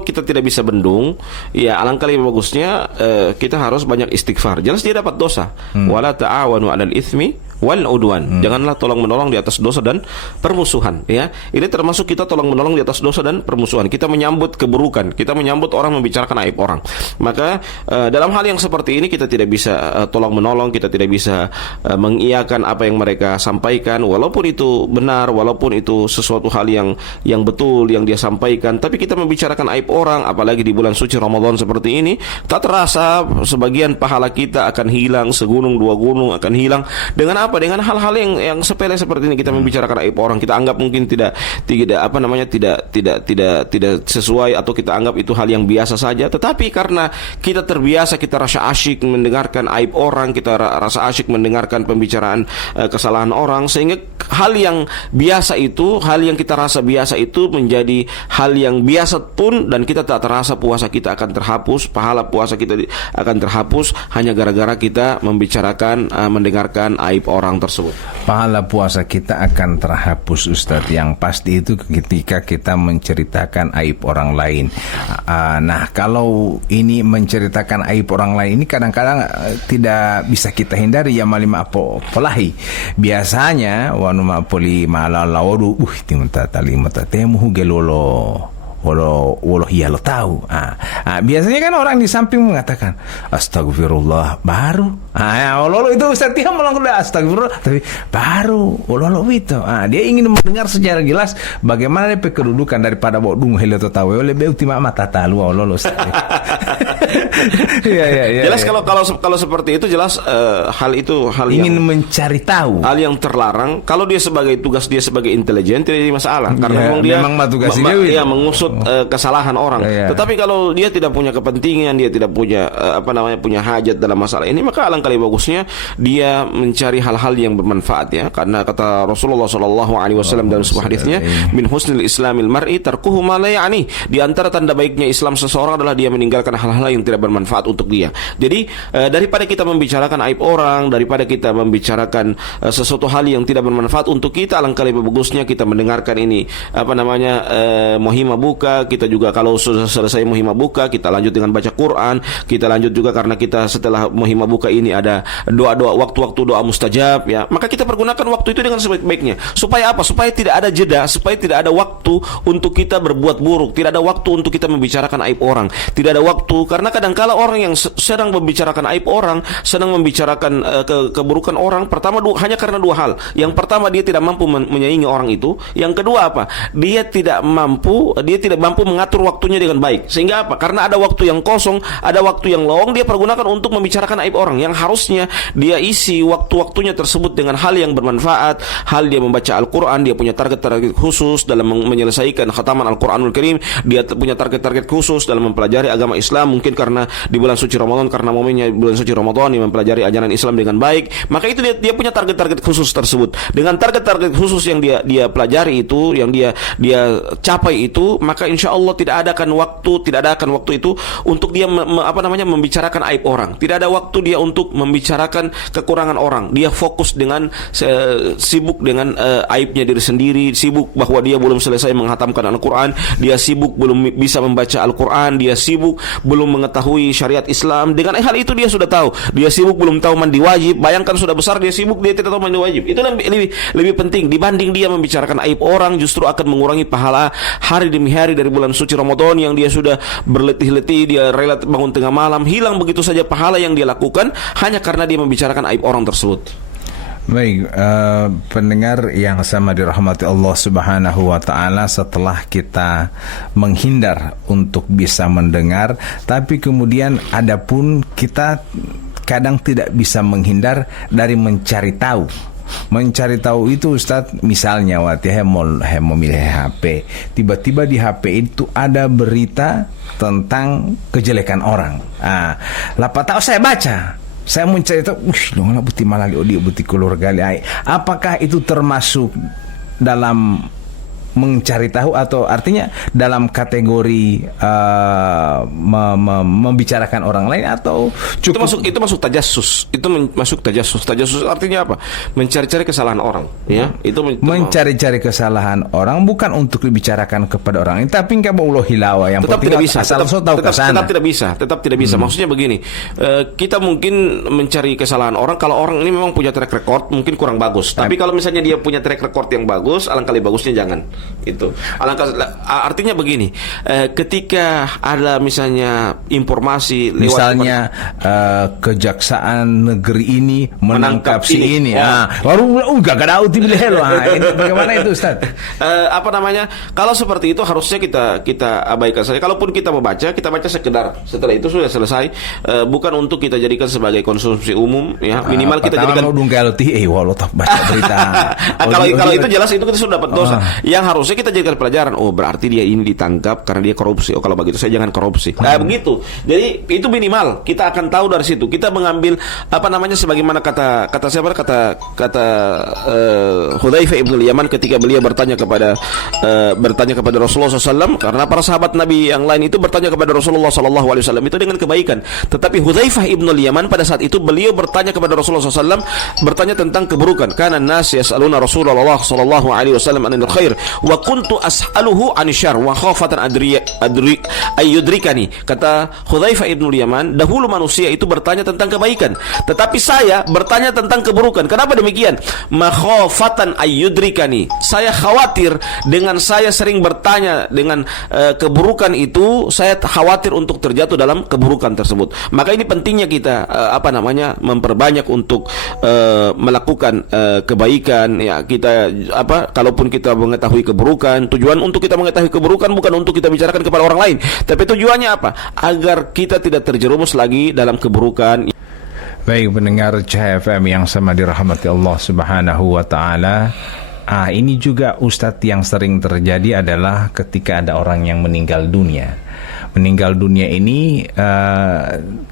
kita tidak bisa bendung, ya alangkah lebih bagusnya kita harus banyak istighfar. Jelas dia dapat dosa. Wala ta'awanu 'alal itsmi wal udwan. Janganlah tolong menolong di atas dosa dan permusuhan, ya. Ini termasuk kita tolong menolong di atas dosa dan permusuhan. Kita menyambut keburukan, kita menyambut orang membicarakan aib orang. Maka dalam hal yang seperti ini kita tidak bisa tolong menolong, kita tidak bisa mengiyakan apa yang mereka sampaikan, walaupun itu benar, walaupun itu sesuatu hal yang betul yang dia sampaikan. Tapi kita membicarakan aib orang, apalagi di bulan suci Ramadan seperti ini, tak terasa sebagian pahala kita akan hilang, segunung dua gunung akan hilang. Dengan apa? apa? Dengan hal-hal yang sepele seperti ini kita membicarakan aib orang, kita anggap mungkin tidak sesuai, atau kita anggap itu hal yang biasa saja. Tetapi karena kita terbiasa, kita rasa asyik mendengarkan aib orang, kita rasa asyik mendengarkan pembicaraan kesalahan orang, sehingga hal yang biasa itu, hal yang kita rasa biasa itu menjadi hal yang biasa pun, dan kita tak terasa puasa kita akan terhapus, pahala puasa kita akan terhapus hanya gara-gara kita membicarakan, mendengarkan aib orang tersebut. Pahala puasa kita akan terhapus, Ustadz. Yang pasti itu ketika kita menceritakan aib orang lain. Nah, kalau ini menceritakan aib orang lain ini kadang-kadang tidak bisa kita hindari, ya malima polahi. Biasanya wanu ma poli malala odu timata tali mata temu gelolo wolo iya lo tahu. Biasanya kan orang di samping mengatakan astagfirullah baru. Wolo itu Ustaz dia melanggar astagfirullah, tapi baru wolo itu. Dia ingin mendengar secara jelas bagaimana dia kedudukan daripada bodung helo tahu oleh ultima mata talu wolo. Ya. Jelas kalau seperti itu jelas hal itu hal ingin yang mencari tahu. Hal yang terlarang. Kalau dia sebagai tugas dia sebagai intelijen tidak jadi masalah, karena memang dia tugasnya mengusut kesalahan orang. Tetapi kalau dia tidak punya kepentingan, dia tidak punya punya hajat dalam masalah ini, maka alangkah lebih bagusnya dia mencari hal-hal yang bermanfaat, ya. Karena kata Rasulullah SAW dalam sebuah hadisnya, min husnil islamil mar'i tarkuhu ma la ya'ni. Di antara tanda baiknya Islam seseorang adalah dia meninggalkan hal-hal yang tidak bermanfaat untuk dia. Jadi daripada kita membicarakan aib orang, daripada kita membicarakan sesuatu hal yang tidak bermanfaat untuk kita, alangkah lebih bagusnya kita mendengarkan ini muhimah buka. Kita juga kalau sudah selesai muhimah buka, kita lanjut dengan baca Quran. Kita lanjut juga karena kita setelah muhimah buka ini ada doa-doa, waktu-waktu doa mustajab, ya. Maka kita pergunakan waktu itu dengan sebaik-baiknya. Supaya apa? Supaya tidak ada jeda, supaya tidak ada waktu untuk kita berbuat buruk, tidak ada waktu untuk kita membicarakan aib orang, tidak ada waktu. Karena kadang-kala orang yang sedang membicarakan aib orang, sedang membicarakan keburukan orang, pertama hanya karena dua hal. Yang pertama, dia tidak mampu menyaingi orang itu. Yang kedua apa? Dia tidak mampu mengatur waktunya dengan baik. Sehingga apa? Karena ada waktu yang kosong, ada waktu yang lowong, dia pergunakan untuk membicarakan aib orang yang harusnya dia isi waktu-waktunya tersebut dengan hal yang bermanfaat, hal dia membaca Al-Quran, dia punya target-target khusus dalam menyelesaikan khataman Al-Quranul Karim, dia punya target-target khusus dalam mempelajari agama Islam, mungkin karena di bulan suci Ramadan, karena momennya bulan suci Ramadan, dia mempelajari ajaran Islam dengan baik, maka itu dia punya target-target khusus tersebut. Dengan target-target khusus yang dia pelajari itu, yang dia capai itu, maka insya Allah tidak ada akan waktu itu untuk dia membicarakan aib orang. Tidak ada waktu dia untuk membicarakan kekurangan orang. Dia fokus dengan sibuk dengan aibnya diri sendiri, sibuk bahwa dia belum selesai menghatamkan Al-Quran, dia sibuk belum bisa membaca Al-Quran, dia sibuk belum mengetahui syariat Islam. Dengan hal itu dia sudah tahu, dia sibuk belum tahu mandi wajib. Bayangkan sudah besar dia sibuk, dia tidak tahu mandi wajib. Itu lebih penting dibanding dia membicarakan aib orang. Justru akan mengurangi pahala hari demi hari dari bulan suci Ramadan yang dia sudah berletih-letih, dia rela bangun tengah malam, hilang begitu saja pahala yang dia lakukan hanya karena dia membicarakan aib orang tersebut. Baik, pendengar yang sama dirahmati Allah Subhanahu wa taala, setelah kita menghindar untuk bisa mendengar, tapi kemudian adapun kita kadang tidak bisa menghindar dari mencari tahu. Mencari tahu itu Ustaz, misalnya memilih HP, tiba-tiba di HP itu ada berita tentang kejelekan orang. Lapa tahu saya baca, saya mencari tahu, dong buti malali odi buti keluarga. Apakah itu termasuk dalam mencari tahu, atau artinya dalam kategori membicarakan orang lain, atau cukup itu masuk tajassus. Itu masuk tajassus. Tajassus artinya apa? Mencari-cari kesalahan orang, ya. Itu mencari-cari kesalahan orang bukan untuk dibicarakan kepada orang lain, tapi enggak mau hilawa yang tetap tidak bisa. Tetap tidak bisa. Maksudnya begini, kita mungkin mencari kesalahan orang kalau orang ini memang punya track record mungkin kurang bagus. Tapi kalau misalnya dia punya track record yang bagus, alangkah lebih bagusnya jangan. Itu artinya begini, ketika ada misalnya informasi lewat Misalnya kejaksaan negeri ini menangkap si ini. Baru enggak ada uti bilih loh. Ini bagaimana itu Ustaz? apa namanya? Kalau seperti itu harusnya kita abaikan saja. Kalaupun kita membaca, kita baca sekedar. Setelah itu sudah selesai. Bukan untuk kita jadikan sebagai konsumsi umum, ya. Minimal kita jadikan. Walau tak baca berita. Kalau itu jelas itu kita sudah dapat dosa. Yang harusnya kita jadikan pelajaran. Oh, berarti dia ini ditangkap karena dia korupsi. Oh, kalau begitu saya jangan korupsi. Begitu. Jadi itu minimal kita akan tahu dari situ. Kita mengambil apa namanya, sebagaimana kata Hudzaifah ibn Yaman ketika beliau bertanya kepada Rasulullah SAW, karena para sahabat Nabi yang lain itu bertanya kepada Rasulullah SAW itu dengan kebaikan. Tetapi Hudzaifah ibn Yaman pada saat itu beliau bertanya kepada Rasulullah SAW, bertanya tentang keburukan. Kana an-nas yas'aluna Rasulullah sallallahu alaihi wasallam anil khair wa kuntu as'aluhu anil syarr wa khafatan adri ayyudrikani. Kata Hudzaifah ibn Yaman, dahulu manusia itu bertanya tentang kebaikan, tetapi saya bertanya tentang keburukan. Kenapa demikian? Makhafatan ayyudrikani. Saya khawatir dengan saya sering bertanya dengan keburukan itu, saya khawatir untuk terjatuh dalam keburukan tersebut. Maka ini pentingnya kita memperbanyak untuk melakukan kebaikan, ya. Kita kalaupun kita mengetahui keburukan, tujuan untuk kita mengetahui keburukan bukan untuk kita bicarakan kepada orang lain, tapi tujuannya apa? Agar kita tidak terjerumus lagi dalam keburukan. Baik pendengar Cahaya FM yang sama dirahmati Allah Subhanahu wa taala. Ini juga Ustadz yang sering terjadi adalah ketika ada orang yang meninggal dunia. Meninggal dunia ini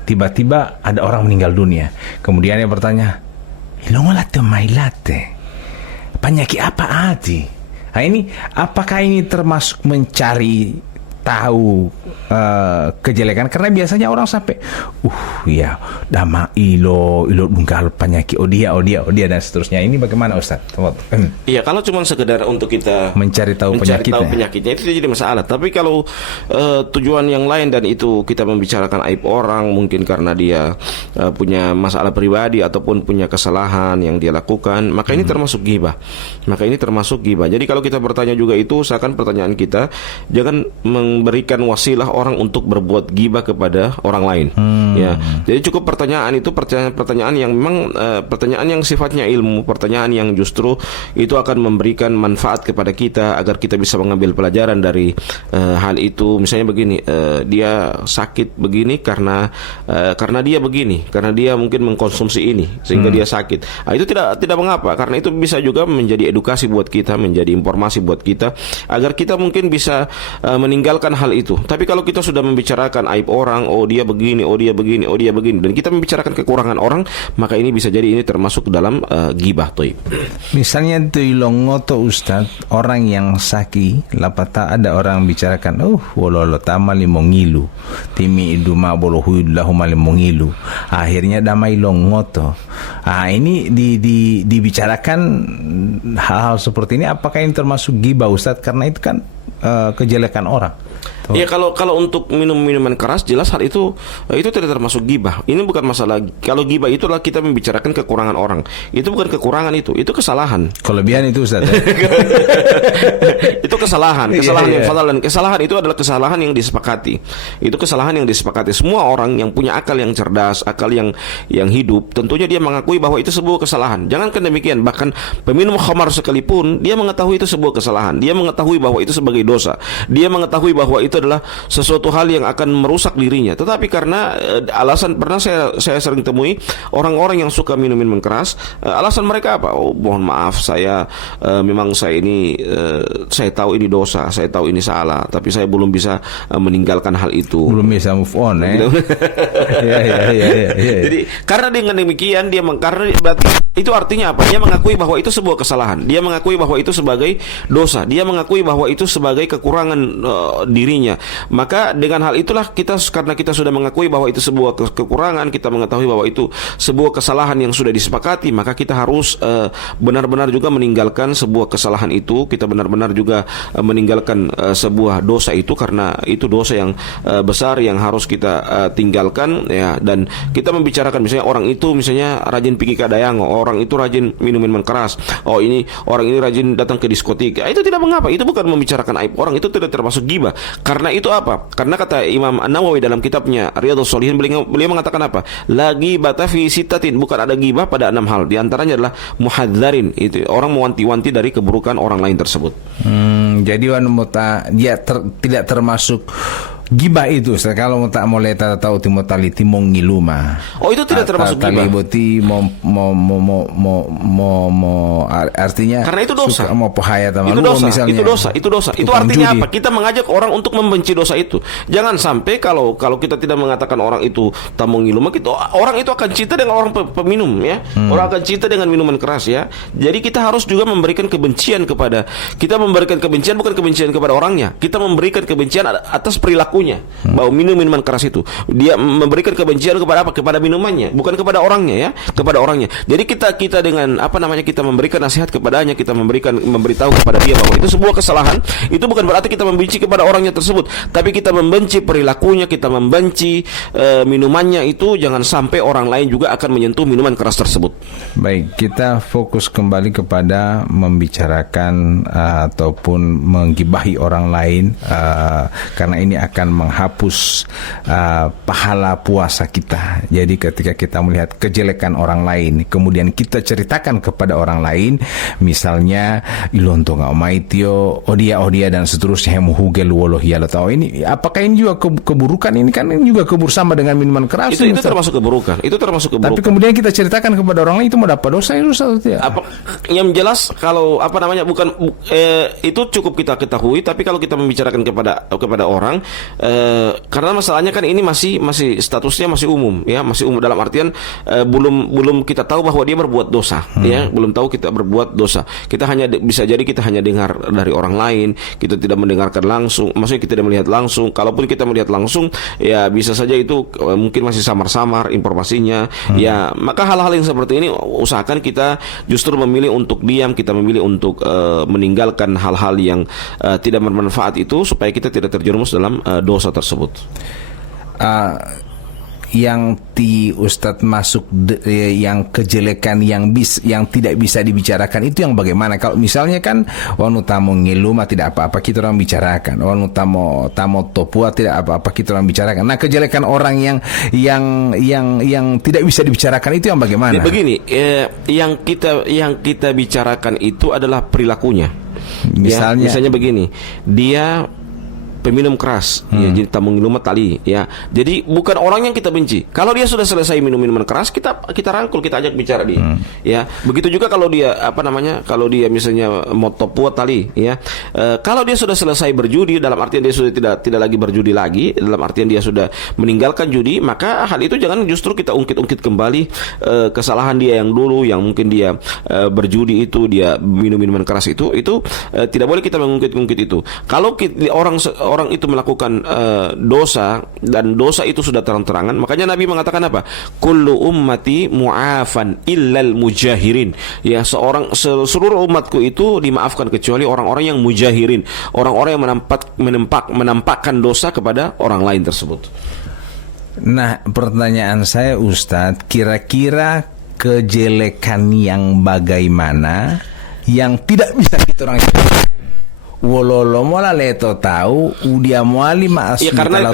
tiba-tiba ada orang meninggal dunia. Kemudian dia bertanya, "Ilongalate mailate. Penyakit apa ati?" Ini apakah ini termasuk mencari tahu kejelekan? Karena biasanya orang sampai ya dama ilo dungkal penyakit dia dan seterusnya. Ini bagaimana Ustaz? Iya, kalau cuma sekedar untuk kita mencari tahu penyakitnya itu jadi masalah. Tapi kalau tujuan yang lain dan itu kita membicarakan aib orang, mungkin karena dia punya masalah pribadi ataupun punya kesalahan yang dia lakukan, maka ini termasuk ghibah. Jadi kalau kita bertanya juga itu, usahakan pertanyaan kita jangan memberikan wasilah orang untuk berbuat ghibah kepada orang lain. Ya, jadi cukup pertanyaan itu pertanyaan yang memang pertanyaan yang sifatnya ilmu, pertanyaan yang justru itu akan memberikan manfaat kepada kita agar kita bisa mengambil pelajaran dari hal itu. Misalnya begini, dia sakit begini karena dia begini, karena dia mungkin mengkonsumsi ini sehingga dia sakit. Itu tidak mengapa, karena itu bisa juga menjadi edukasi buat kita, menjadi informasi buat kita agar kita mungkin bisa meninggalkan hal itu. Tapi kalau kita sudah membicarakan aib orang, oh dia begini, dan kita membicarakan kekurangan orang, maka ini bisa jadi ini termasuk dalam ghibah. Misalnya tuilongoto Ustaz, orang yang sakit, lapata ada orang bicarakan, wololo tama limongilu, timi iduma bolohuid lahuma limongilu. Akhirnya damai longoto. Ini dibicarakan hal-hal seperti ini, apakah ini termasuk ghibah Ustaz? Karena itu kan kejelekan orang. Ya, kalau untuk minuman keras jelas hal itu tidak termasuk ghibah. Ini bukan masalah. Kalau ghibah itu adalah kita membicarakan kekurangan orang. Itu bukan kekurangan, itu kesalahan. Kelebihan itu Ustaz. Itu kesalahan yang fatal, dan kesalahan itu adalah kesalahan yang disepakati. Itu kesalahan yang disepakati. Semua orang yang punya akal yang cerdas, akal yang hidup, tentunya dia mengakui bahwa itu sebuah kesalahan. Jangankan demikian, bahkan peminum khamar sekalipun dia mengetahui itu sebuah kesalahan. Dia mengetahui bahwa itu sebagai dosa. Dia mengetahui bahwa itu adalah sesuatu hal yang akan merusak dirinya. Tetapi karena alasan, pernah saya sering temui orang-orang yang suka minum minuman keras, alasan mereka apa? Oh, mohon maaf, saya memang saya tahu ini dosa, saya tahu ini salah, tapi saya belum bisa meninggalkan hal itu. Belum bisa move on, ya. Jadi karena dengan demikian karena berarti itu artinya apa? Dia mengakui bahwa itu sebuah kesalahan. Dia mengakui bahwa itu sebagai dosa. Dia mengakui bahwa itu sebagai kekurangan dirinya. Maka dengan hal itulah karena kita sudah mengakui bahwa itu sebuah kekurangan, kita mengetahui bahwa itu sebuah kesalahan yang sudah disepakati, maka kita harus benar-benar juga meninggalkan sebuah kesalahan itu. Kita benar-benar juga meninggalkan sebuah dosa itu, karena itu dosa yang besar yang harus kita tinggalkan, ya. Dan kita membicarakan misalnya orang itu misalnya rajin pergi ke dayango, orang itu rajin minum minuman keras, orang ini rajin datang ke diskotik. Itu tidak mengapa, itu bukan membicarakan aib orang, itu tidak termasuk ghibah. Karena Karena itu apa? Karena kata Imam An-Nawawi dalam kitabnya Riyadhus Shalihin, beliau mengatakan apa? La ghibata fi sittatin, bukan ada ghibah pada 6 hal. Di antaranya adalah muhadzarin, itu orang mewanti-wanti dari keburukan orang lain tersebut. Jadi dia tidak termasuk gibah itu. Kalau tak mulai tahu timotali timong ngiluma. Oh, itu tidak termasuk gibah. Taliboti artinya karena itu dosa. Mau pohaya itu dosa. Misalnya, itu dosa. Itu artinya apa? Kita mengajak orang untuk membenci dosa itu. Jangan sampai kalau kita tidak mengatakan orang itu tamong ngiluma, orang itu akan cinta dengan orang peminum ya. Orang akan cinta dengan minuman keras ya. Jadi kita harus juga memberikan kebencian kepada, kita memberikan kebencian bukan kebencian kepada orangnya. Kita memberikan kebencian atas perilaku bahwa minuman keras itu, dia memberikan kebencian kepada apa? Kepada minumannya, bukan kepada orangnya ya, kepada orangnya. Jadi kita dengan kita memberikan nasihat kepadanya, kita memberitahu kepada dia bahwa itu sebuah kesalahan. Itu bukan berarti kita membenci kepada orangnya tersebut, tapi kita membenci perilakunya, kita membenci minumannya itu. Jangan sampai orang lain juga akan menyentuh minuman keras tersebut. Baik, kita fokus kembali kepada membicarakan ataupun menggibahi orang lain, karena ini akan menghapus pahala puasa kita. Jadi ketika kita melihat kejelekan orang lain, kemudian kita ceritakan kepada orang lain, misalnya ilonto ngau maitio, odia dan seterusnya, yang muhugel woloh ya tahu ini, apakah ini juga keburukan? Ini kan juga sama dengan minuman keras. Itu termasuk keburukan. Itu termasuk keburukan. Tapi kemudian kita ceritakan kepada orang lain, itu mau dapat dosa itu atau tidak? Yang jelas kalau bukan itu cukup kita ketahui. Tapi kalau kita membicarakan kepada orang, karena masalahnya kan ini masih statusnya masih umum ya, masih umum dalam artian belum kita tahu bahwa dia berbuat dosa ya, belum tahu kita berbuat dosa. Kita bisa jadi kita hanya dengar dari orang lain, kita tidak mendengarkan langsung, maksudnya kita tidak melihat langsung. Kalaupun kita melihat langsung ya bisa saja itu mungkin masih samar-samar informasinya ya. Maka hal-hal yang seperti ini usahakan kita justru memilih untuk diam, kita memilih untuk meninggalkan hal-hal yang tidak bermanfaat itu, supaya kita tidak terjerumus dalam dosa tersebut. Yang Ustadz masuk yang kejelekan yang tidak bisa dibicarakan itu yang bagaimana? Kalau misalnya kan wanu tamo ngeluma tidak apa-apa kita orang bicarakan, wanu tamo topua tidak apa-apa kita orang bicarakan. Nah, kejelekan orang yang tidak bisa dibicarakan itu yang bagaimana? Begini, yang kita bicarakan itu adalah perilakunya. Misalnya begini, dia peminum keras, ya, jadi tamung ngiluma tali, ya. Jadi bukan orang yang kita benci. Kalau dia sudah selesai minum minuman keras, kita rangkul, kita ajak bicara dia, ya. Begitu juga kalau dia kalau dia misalnya motopua tali, ya. Kalau dia sudah selesai berjudi, dalam artian dia sudah tidak lagi berjudi lagi, dalam artian dia sudah meninggalkan judi, maka hal itu jangan justru kita ungkit-ungkit kembali kesalahan dia yang dulu, yang mungkin dia berjudi itu, dia minum minuman keras itu tidak boleh kita mengungkit-ungkit itu. Kalau orang itu melakukan dosa dan dosa itu sudah terang-terangan, makanya Nabi mengatakan apa? Kullu ummati mu'afan illal mujahirin. Ya, seluruh umatku itu dimaafkan kecuali orang-orang yang mujahirin, orang-orang yang menampakkan dosa kepada orang lain tersebut. Nah, pertanyaan saya Ustadz, kira-kira kejelekan yang bagaimana yang tidak bisa kita orang wololo mola leto tahu udia muali maas ya, karena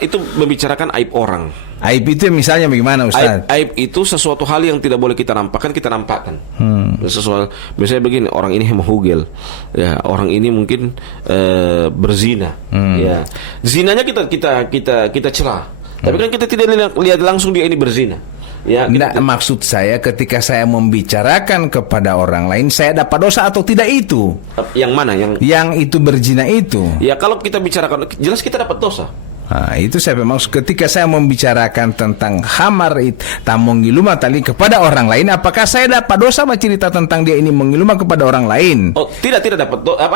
itu membicarakan aib orang. Aib itu misalnya bagaimana Ustaz? Aib itu sesuatu hal yang tidak boleh kita nampakkan, kita nampakkan. Sesuatu, misalnya begini, orang ini hemahugel, ya, orang ini mungkin berzina, ya, zinanya kita celah, tapi kan kita tidak lihat langsung dia ini berzina. Ya, nggak, maksud saya ketika saya membicarakan kepada orang lain, saya dapat dosa atau tidak itu? Yang mana? Yang itu berzina itu. Ya, kalau kita bicarakan, jelas kita dapat dosa. Nah, itu saya maksud ketika saya membicarakan tentang hamar tamong ngiluma tali kepada orang lain, apakah saya dapat dosa cerita tentang dia ini mengiluma kepada orang lain? Oh, tidak dapat dosa.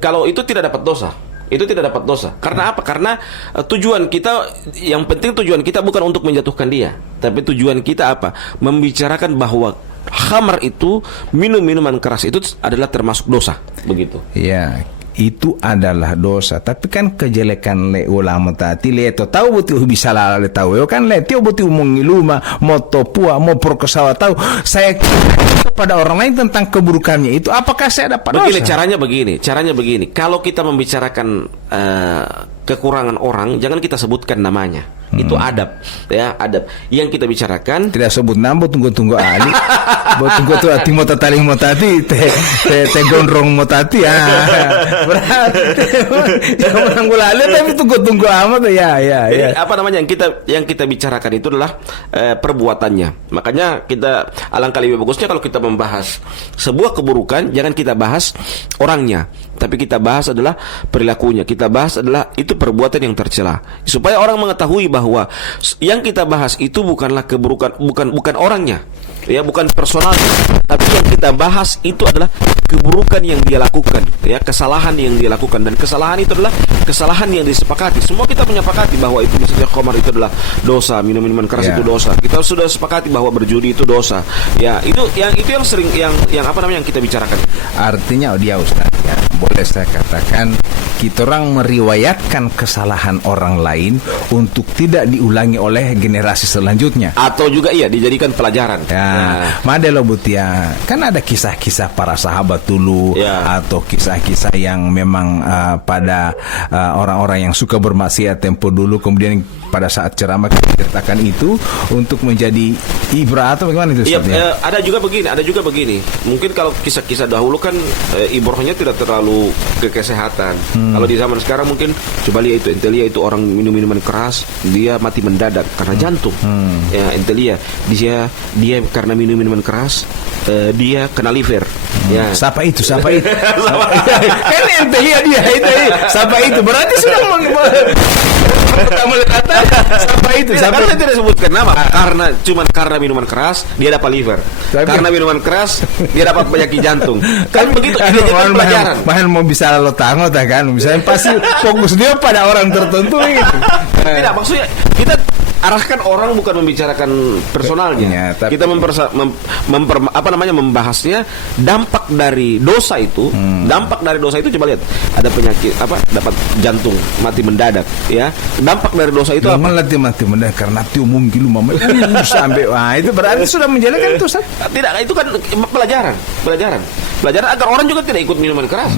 Kalau itu tidak dapat dosa. Itu tidak dapat dosa. Karena apa? Karena tujuan kita, yang penting tujuan kita bukan untuk menjatuhkan dia, tapi tujuan kita apa? Membicarakan bahwa khamar itu, minuman keras itu adalah termasuk dosa, begitu. Ya. itu adalah dosa. Tapi kan kejelekan le ulama tadi le to tahu betul bisa lah le tahu kan le tio betul mengiluma mau topua mau perkosa tahu saya kepada orang lain tentang keburukannya itu, apakah saya dapat Begini dosa? caranya begini. Kalau kita membicarakan kekurangan orang, jangan kita sebutkan namanya. Itu adab, ya, adab. Yang kita bicarakan Tidak sebut nama, tunggu ali. Tunggu tu ati mo tataling mo tati, te gondrong mo tati. Berarti yang menanggulali tapi tunggu amat ya. Jadi, apa namanya yang kita bicarakan itu adalah perbuatannya. Makanya kita alangkah lebih bagusnya kalau kita membahas sebuah keburukan, jangan kita bahas orangnya, tapi kita bahas adalah perilakunya. Kita bahas adalah itu perbuatan yang tercela, supaya orang mengetahui bahwa yang kita bahas itu bukanlah keburukan, bukan orangnya, ya, bukan personalnya, tapi yang kita bahas itu adalah keburukan yang dia lakukan, ya, kesalahan yang dia lakukan, dan kesalahan itu adalah kesalahan yang disepakati. Semua kita menyepakati bahwa itu misalnya khamar itu adalah dosa, minuman keras itu dosa. Kita sudah sepakati bahwa berjudi itu dosa. Ya, itu yang sering yang apa namanya yang kita bicarakan. Artinya dia Ustaz, ya, boleh saya katakan kita orang meriwayatkan kesalahan orang lain untuk tidak diulangi oleh generasi selanjutnya. Atau juga dijadikan pelajaran. Ya, madelo butia. Kan ada kisah-kisah para sahabat dulu, atau kisah-kisah yang memang pada orang-orang yang suka bermaksiat tempo dulu, kemudian pada saat ceramah kita ceritakan itu untuk menjadi ibrah atau bagaimana itu Ustaz? Ada juga begini. Mungkin kalau kisah-kisah dahulu kan ibrahnya tidak terlalu ke kesehatan. Kalau di zaman sekarang mungkin coba lihat itu, ente lihat itu orang minum minuman keras, dia mati mendadak karena jantung. Ya, ente lihat dia karena minum minuman keras, dia kena liver. Ya. Siapa itu? Kan ente lihat dia itu. Siapa itu? Berarti sudah pertama kata siapa itu? Karena saya tidak sebutkan nama, karena minuman keras dia dapat liver. Karena minuman keras dia dapat penyakit jantung. Kan begitu pelajaran. Mahal mau bisa lo tangot kan? Misalnya pasti fokus dia pada orang tertentu gitu. Tidak, maksudnya kita arahkan orang bukan membicarakan personalnya. Kita membahasnya dampak dari dosa itu. Dampak dari dosa itu coba lihat, ada penyakit dapat jantung, mati mendadak, ya. Dampak dari dosa itu apa? Mati mendadak karena umum gitu mama. Sampai itu berarti sudah menjalankan itu Ustaz. Tidak, itu kan pelajaran agar orang juga tidak ikut minuman keras,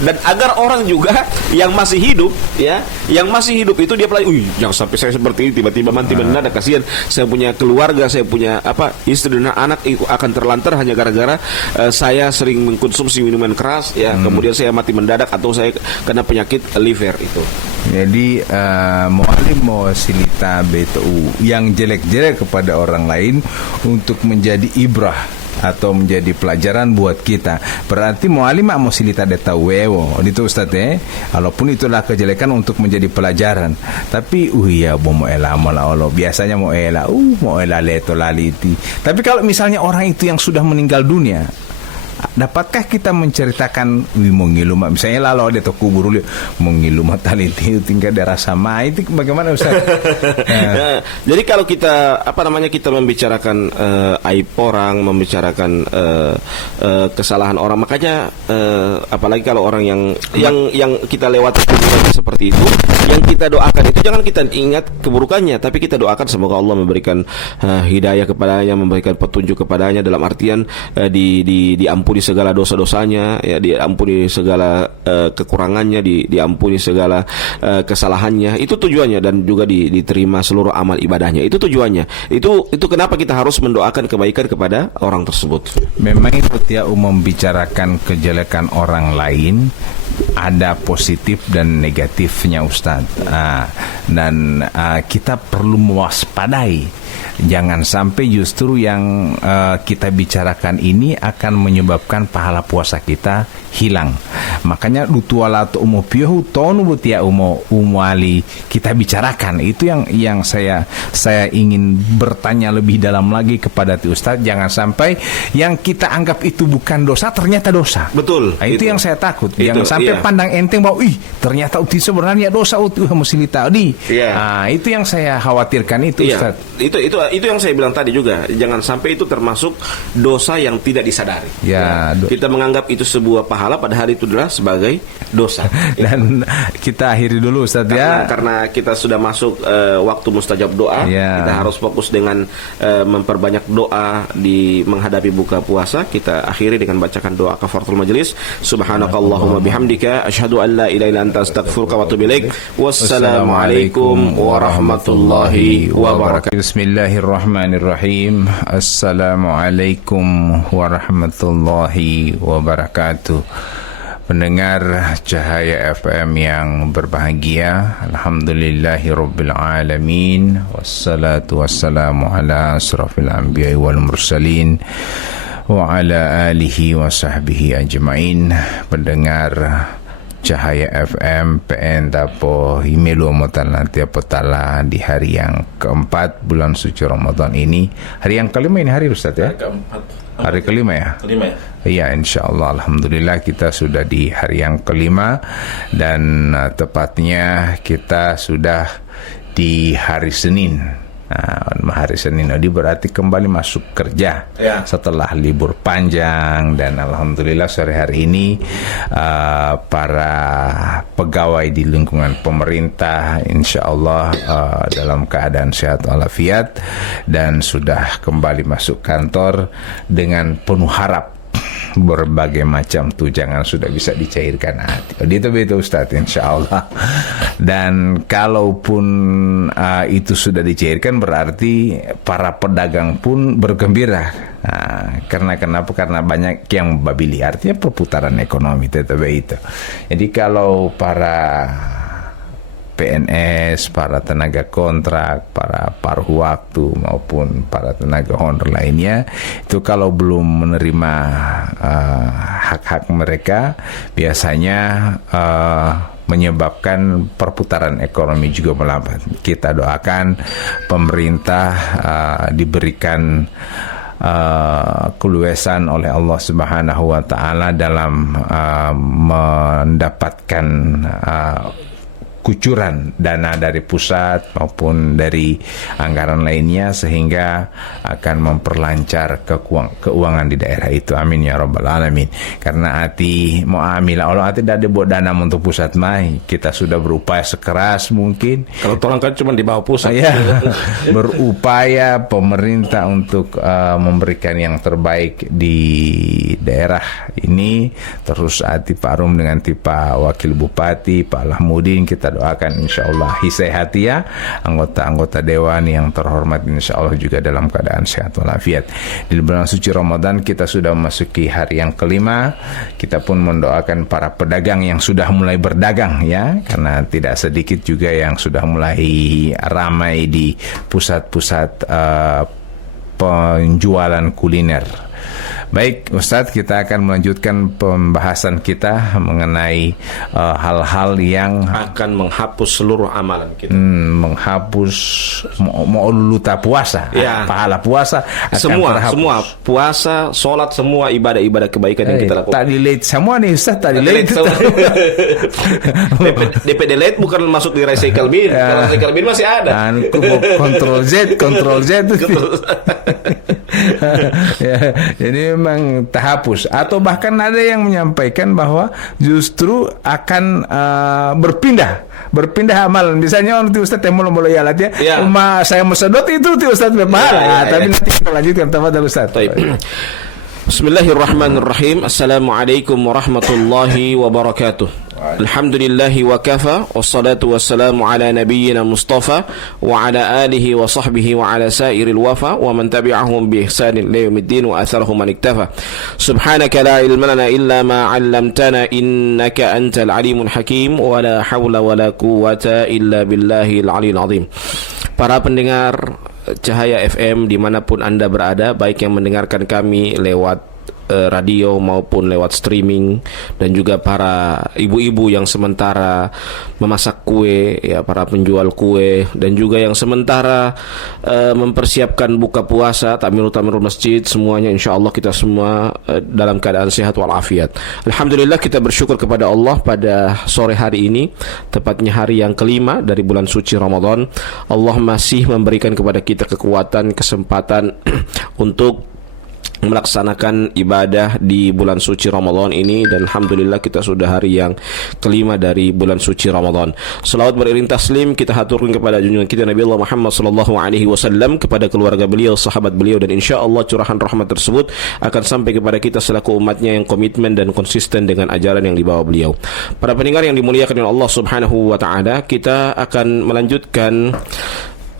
dan agar orang juga yang masih hidup, ya, yang masih hidup itu dia pelajari, jangan sampai saya seperti ini tiba-tiba mati mendadak, kasihan saya punya keluarga, saya punya istri dan anak akan terlantar hanya gara-gara saya sering mengkonsumsi minuman keras, ya, kemudian saya mati mendadak atau saya kena penyakit liver itu. Jadi mu'alim mewassilita BTU yang jelek-jelek kepada orang lain untuk menjadi ibrah atau menjadi pelajaran buat kita. Berarti mu'alim mau silita de tawewo itu Ustaz walaupun itulah kejelekan untuk menjadi pelajaran. Tapi ya mau ela Allah biasanya mau ela leto laliti. Tapi kalau misalnya orang itu yang sudah meninggal dunia, dapatkah kita menceritakan mengiluma misalnya lalu ada toko kubur mengiluma tali itu tinggal darah sama itu bagaimana Ustaz? Jadi kalau kita kita membicarakan aib orang, membicarakan kesalahan orang, makanya apalagi kalau orang yang kita lewati seperti itu, yang kita doakan itu jangan kita ingat keburukannya, tapi kita doakan semoga Allah memberikan hidayah kepadanya, memberikan petunjuk kepadanya, dalam artian diampuni segala dosa-dosanya, ya, diampuni segala kekurangannya, diampuni segala kesalahannya. Itu tujuannya, dan juga diterima seluruh amal ibadahnya. Itu tujuannya. Itu kenapa kita harus mendoakan kebaikan kepada orang tersebut. Memang itu dia membicarakan kejelekan orang lain ada positif dan negatifnya Ustadz. Dan kita perlu mewaspadai. Jangan sampai justru yang kita bicarakan ini akan menyebabkan pahala puasa kita hilang. Makanya dutuala atau umopiohu tonu butia umuali kita bicarakan. Itu yang saya ingin bertanya lebih dalam lagi kepada Ustaz. Jangan sampai yang kita anggap itu bukan dosa ternyata dosa. Betul. Itu yang saya takut. Jangan sampai pandang enteng bahwa ternyata itu sebenarnya dosa itu musilita. Itu yang saya khawatirkan itu Ustaz. Itu yang saya bilang tadi juga, jangan sampai itu termasuk dosa yang tidak disadari. Kita menganggap itu sebuah pahala padahal itu adalah sebagai dosa. Dan kita akhiri dulu Ustaz karena kita sudah masuk waktu mustajab doa. Kita harus fokus dengan memperbanyak doa di menghadapi buka puasa. Kita akhiri dengan bacakan doa kafaratul majelis. Subhanakallahumma bihamdika asyhadu an la ilaha illa anta astaghfiruka wa atubu ilaik. Wassalamualaikum warahmatullahi wabarakatuh. Bismillahirrahmanirrahim. Assalamualaikum warahmatullahi wabarakatuh. Pendengar Cahaya FM yang berbahagia, alhamdulillahirabbil alamin, wassalatu wassalamu ala asrafil anbiya'i wal mursalin wa ala alihi wa sahbihi ajmain. Pendengar Cahaya FM PN Tapo Himelu Motal nanti apotala di hari yang keempat bulan suci Ramadan ini. Hari yang kelima ini hari Ustaz ya? Hari kelima ya? Kelima ya? Iya, insyaAllah alhamdulillah kita sudah di hari yang kelima. Dan tepatnya kita sudah di hari Senin. Hari Senin ini berarti kembali masuk kerja setelah libur panjang. Dan alhamdulillah sore hari ini para pegawai di lingkungan pemerintah insyaallah dalam keadaan sehat walafiat dan sudah kembali masuk kantor dengan penuh harap berbagai macam tunjangan sudah bisa dicairkan hati. Itu Ustaz insyaallah. Dan kalaupun itu sudah dicairkan berarti para pedagang pun bergembira. Karena kenapa? Karena banyak yang babili, artinya perputaran ekonomi tetap itu. Jadi kalau para PNS, para tenaga kontrak, para paruh waktu maupun para tenaga honor lainnya itu kalau belum menerima hak-hak mereka biasanya menyebabkan perputaran ekonomi juga melambat. Kita doakan pemerintah diberikan keluasan oleh Allah Subhanahu wa taala dalam mendapatkan kucuran dana dari pusat maupun dari anggaran lainnya sehingga akan memperlancar keuangan di daerah itu. Amin ya rabbal alamin. Karena hati muamilah Allah hati tidak dibuat dana untuk pusat mai. Kita sudah berupaya sekeras mungkin. Kalau tolong kan cuma di bawah pusat. Berupaya pemerintah untuk memberikan yang terbaik di daerah ini. Terus hati Pak Rum dengan Pak Wakil Bupati Pak Lahmudin kita doakan insyaallah hisai hatia anggota-anggota dewan yang terhormat insyaallah juga dalam keadaan sehat walafiat. Di bulan suci Ramadan kita sudah memasuki hari yang kelima. Kita pun mendoakan para pedagang yang sudah mulai berdagang ya, karena tidak sedikit juga yang sudah mulai ramai di pusat-pusat penjualan kuliner. Baik Ustadz, kita akan melanjutkan pembahasan kita mengenai hal-hal yang akan menghapus seluruh amalan kita. Menghapus mau luta puasa, pahala puasa akan semua puasa, sholat, semua ibadah-ibadah kebaikan yang kita lakukan. Tak delete semua nih Ustadz, tak delete. DP delete bukan masuk di recycle bin. Kalau recycle bin masih ada. Control Z. Jadi memang terhapus, atau bahkan ada yang menyampaikan bahwa justru akan berpindah amalan. Misalnya nanti Ustaz yang mau ya saya mau sedot itu Ustaz berpahala. Tapi nanti kita lanjutkan. Tafadhal Ustaz. Bismillahirrahmanirrahim. Assalamualaikum warahmatullahi wabarakatuh. Alhamdulillahi wa kafa, wassalatu wassalamu ala nabiyyina Mustafa wa ala alihi wa sahbihi wa ala sairil wafa wa man tabi'ahum bi ihsanin ila yaumiddin wa atharahum man iktafa. Subhanaka la ilma lana illa ma 'allamtana innaka antal alimul hakim wa la hawla wa la quwwata illa billahil aliyil azim. Para pendengar Cahaya FM dimanapun Anda berada, baik yang mendengarkan kami lewat radio maupun lewat streaming, dan juga para ibu-ibu yang sementara memasak kue, ya, para penjual kue, dan juga yang sementara mempersiapkan buka puasa, takmirul masjid, semuanya insyaallah kita semua dalam keadaan sehat walafiat. Alhamdulillah, kita bersyukur kepada Allah pada sore hari ini, tepatnya hari yang kelima dari bulan suci Ramadan. Allah masih memberikan kepada kita kekuatan, kesempatan untuk melaksanakan ibadah di bulan suci Ramadan ini, dan alhamdulillah kita sudah hari yang kelima dari bulan suci Ramadan. Selawat beriring taslim kita haturkan kepada junjungan kita Nabi Allah Muhammad sallallahu alaihi wasallam, kepada keluarga beliau, sahabat beliau, dan insyaallah curahan rahmat tersebut akan sampai kepada kita selaku umatnya yang komitmen dan konsisten dengan ajaran yang dibawa beliau. Para pendengar yang dimuliakan oleh Allah Subhanahu wa taala, kita akan melanjutkan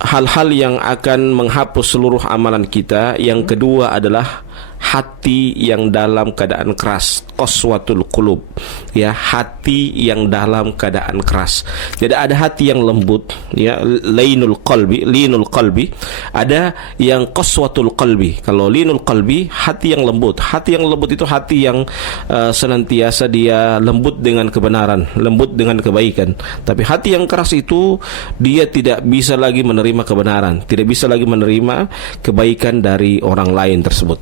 hal-hal yang akan menghapus seluruh amalan kita. Yang kedua adalah hati yang dalam keadaan keras, qaswatul qulub, ya, hati yang dalam keadaan keras. Jadi ada hati yang lembut, ya, linul qalbi, ada yang qaswatul qalbi. Kalau linul qalbi, hati yang lembut. Hati yang lembut itu hati yang senantiasa dia lembut dengan kebenaran, lembut dengan kebaikan. Tapi hati yang keras itu dia tidak bisa lagi menerima kebenaran, tidak bisa lagi menerima kebaikan dari orang lain tersebut.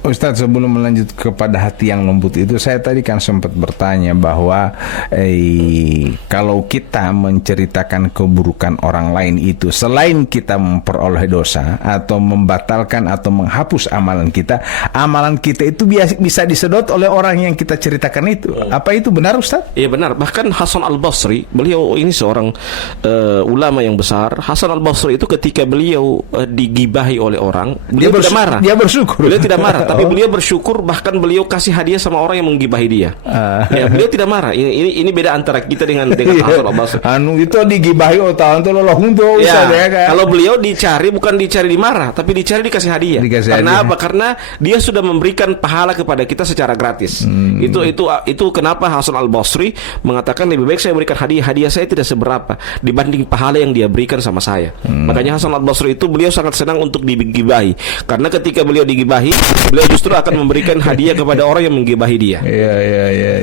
Ustadz, sebelum melanjut kepada hati yang lembut itu, saya tadi kan sempat bertanya bahwa kalau kita menceritakan keburukan orang lain itu, selain kita memperoleh dosa atau membatalkan atau menghapus amalan kita itu bisa disedot oleh orang yang kita ceritakan itu. Apa itu benar, Ustadz? Iya benar. Bahkan Hasan Al-Basri, beliau ini seorang ulama yang besar. Hasan Al-Basri itu ketika beliau digibahi oleh orang, beliau tidak marah. Dia bersyukur. Beliau tidak marah. Tapi beliau bersyukur, bahkan beliau kasih hadiah sama orang yang menggibahi dia. Ya, beliau tidak marah. Ini beda antara kita dengan Hasan Al-Basri. Itu digibahi otahan tuh loh untuk ya, kalau beliau dicari, bukan dicari dimarah, tapi dicari dikasih hadiah. Karena apa? Karena dia sudah memberikan pahala kepada kita secara gratis. Itu kenapa Hasan Al-Basri mengatakan lebih baik saya berikan hadiah saya tidak seberapa dibanding pahala yang dia berikan sama saya. Makanya Hasan Al-Basri itu beliau sangat senang untuk digibahi, karena ketika beliau digibahi, beliau justru akan memberikan hadiah kepada orang yang menggibahi dia. Iya.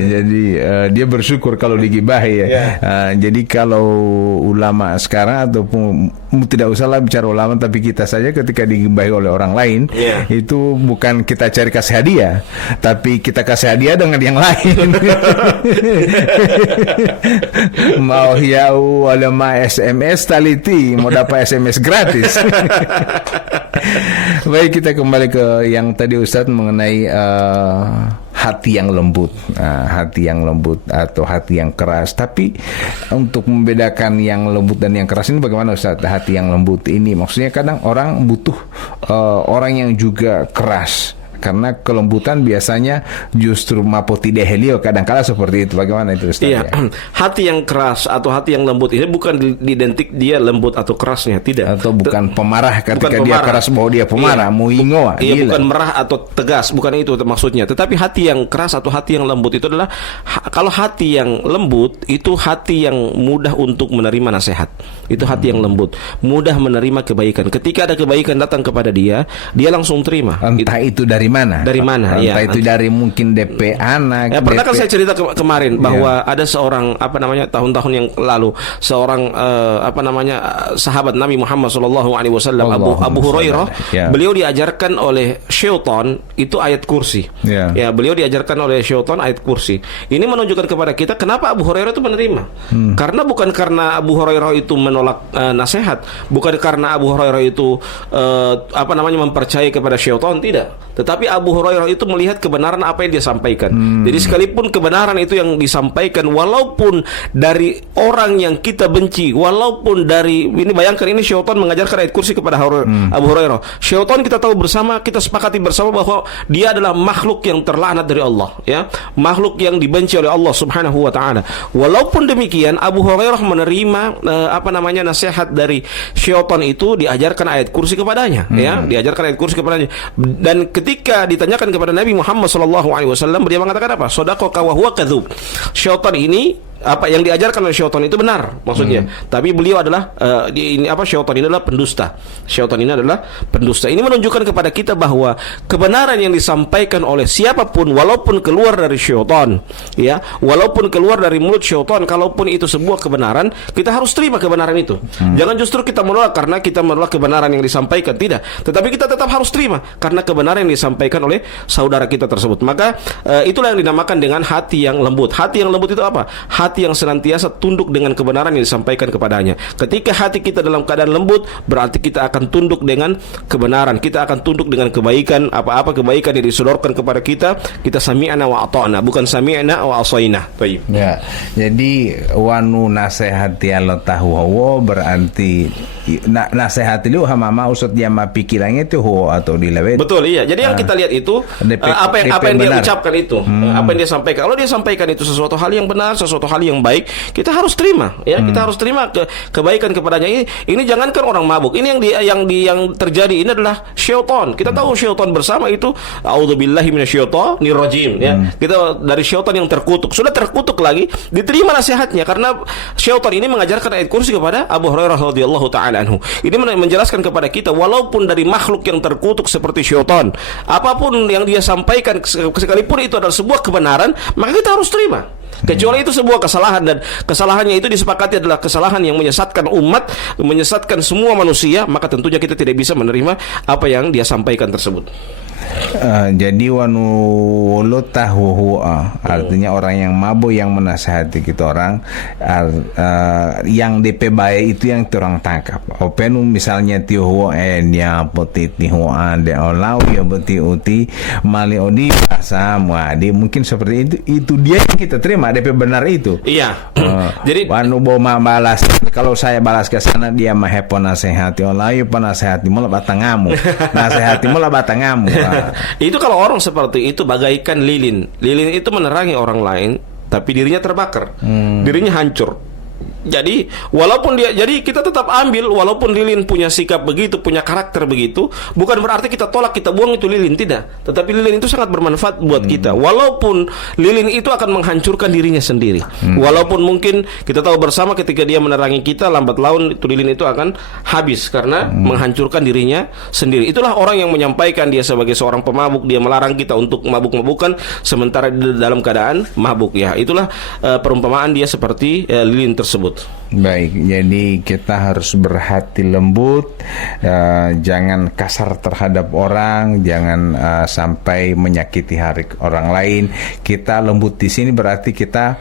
Jadi dia bersyukur kalau digibahi, ya. Jadi kalau ulama sekarang, ataupun tidak usahlah bicara ulama, tapi kita saja ketika digibahi oleh orang lain, itu bukan kita cari kasih hadiah, tapi kita kasih hadiah dengan yang lain. Mau hiau ulama SMS taliti, mau dapat SMS gratis. Baik, kita kembali ke yang tadi Ustadz mengenai hati yang lembut, hati yang lembut atau hati yang keras. Tapi untuk membedakan yang lembut dan yang keras ini bagaimana, Ustadz? Hati yang lembut ini maksudnya kadang orang butuh orang yang juga keras, karena kelembutan biasanya justru mapoti dehelio, kadang-kala seperti itu. Bagaimana itu, Ustaz? Iya, hati yang keras atau hati yang lembut ini bukan identik dia lembut atau kerasnya, tidak. Atau bukan pemarah ketika dia keras bahwa dia pemarah, muingo. Iya, bukan merah atau tegas, bukan itu maksudnya. Tetapi hati yang keras atau hati yang lembut itu adalah kalau hati yang lembut itu hati yang mudah untuk menerima nasihat. Itu hati yang lembut, mudah menerima kebaikan. Ketika ada kebaikan datang kepada dia langsung terima. Entah itu dari mana? Dari mana? Entah itu dari mungkin DP anak. Ya, pernah kan saya cerita kemarin bahwa ada seorang tahun-tahun yang lalu seorang sahabat Nabi Muhammad SAW, Abu Hurairah. Beliau diajarkan oleh syaitan itu ayat kursi. Ya, beliau diajarkan oleh syaitan ayat kursi. Ini menunjukkan kepada kita kenapa Abu Hurairah itu menerima. Karena bukan karena Abu Hurairah itu menolak nasihat, bukan karena Abu Hurairah itu mempercayai kepada syaitan, tidak. Tetapi Abu Hurairah itu melihat kebenaran apa yang dia sampaikan. Jadi sekalipun kebenaran itu yang disampaikan, walaupun dari orang yang kita benci, walaupun dari ini, bayangkan ini syaitan mengajarkan ayat kursi kepada Abu Hurairah. Syaitan kita tahu bersama, kita sepakati bersama bahwa dia adalah makhluk yang terlaknat dari Allah, ya, makhluk yang dibenci oleh Allah Subhanahu wa taala. Walaupun demikian, Abu Hurairah menerima nasihat dari syaitan itu, diajarkan ayat kursi kepadanya, ya, diajarkan ayat kursi kepadanya. Dan ketika ditanyakan kepada Nabi Muhammad SAW, dia mengatakan apa? Shadaqaka wa huwa kadzub. Syaitan ini apa yang diajarkan oleh syaitan itu benar maksudnya. Tapi beliau adalah syaitan ini adalah pendusta. Syaitan ini adalah pendusta. Ini menunjukkan kepada kita bahwa kebenaran yang disampaikan oleh siapapun, walaupun keluar dari syaitan, ya, walaupun keluar dari mulut syaitan, kalaupun itu sebuah kebenaran, kita harus terima kebenaran itu. Jangan justru kita menolak karena kita menolak kebenaran yang disampaikan, tidak. Tetapi kita tetap harus terima karena kebenaran yang disampaikan oleh saudara kita tersebut. Maka itulah yang dinamakan dengan hati yang lembut. Hati yang lembut itu apa? Hati yang senantiasa tunduk dengan kebenaran yang disampaikan kepadanya. Ketika hati kita dalam keadaan lembut, berarti kita akan tunduk dengan kebenaran. Kita akan tunduk dengan kebaikan. Apa-apa kebaikan yang disodorkan kepada kita, kita sami'na wa ata'na, bukan sami'na wa asaina. Baik. Ya, jadi wanu nasihati Allah tahu hawa berarti nasihati lu hama usut dia ma pikirannya itu hawa atau dilewet. Betul, iya. Jadi yang kita lihat itu apa yang dia ucapkan itu, apa yang dia sampaikan. Kalau dia sampaikan itu sesuatu hal yang benar, sesuatu hal yang baik, kita harus terima, ya. Kita harus terima kebaikan kepadanya. Ini jangankan orang mabuk. Ini yang terjadi ini adalah syaitan. Kita tahu syaitan bersama itu a'udzubillahi minasyaitonir rajim, ya. Kita dari syaitan yang terkutuk. Sudah terkutuk lagi, diterima nasihatnya karena syaitan ini mengajarkan ayat kursi kepada Abu Hurairah radhiyallahu taala anhu. Ini menjelaskan kepada kita walaupun dari makhluk yang terkutuk seperti syaitan, apapun yang dia sampaikan sekalipun itu adalah sebuah kebenaran, maka kita harus terima. Kecuali itu sebuah kesalahan, dan kesalahannya itu disepakati adalah kesalahan yang menyesatkan umat, menyesatkan semua manusia, maka tentunya kita tidak bisa menerima apa yang dia sampaikan tersebut. Jadi wanu lo tahu artinya orang yang mabuk yang menasihati kita orang, yang DP baik itu yang orang tangkap. Openu misalnya tihu nya poti tihu ande olau ya poti uti mali odi sama di mungkin seperti itu dia yang kita terima DP benar itu. Iya. Jadi wanu boma balas, kalau saya balas ke sana dia mahepon nasihati olau ya penasihati mula batangamu nasihati mula batangamu. Itu kalau orang seperti itu bagaikan lilin. Lilin itu menerangi orang lain, tapi dirinya terbakar, dirinya hancur. Jadi kita tetap ambil walaupun lilin punya sikap begitu, punya karakter begitu, bukan berarti kita tolak, kita buang itu lilin, tidak. Tetapi lilin itu sangat bermanfaat buat kita. Walaupun lilin itu akan menghancurkan dirinya sendiri. Walaupun mungkin kita tahu bersama ketika dia menerangi kita, lambat laun itu lilin itu akan habis karena menghancurkan dirinya sendiri. Itulah orang yang menyampaikan dia sebagai seorang pemabuk, dia melarang kita untuk mabuk-mabukan sementara dalam keadaan mabuk, ya. Itulah perumpamaan dia seperti lilin tersebut. Baik, jadi kita harus berhati lembut, jangan kasar terhadap orang, jangan sampai menyakiti hati orang lain. Kita lembut di sini berarti kita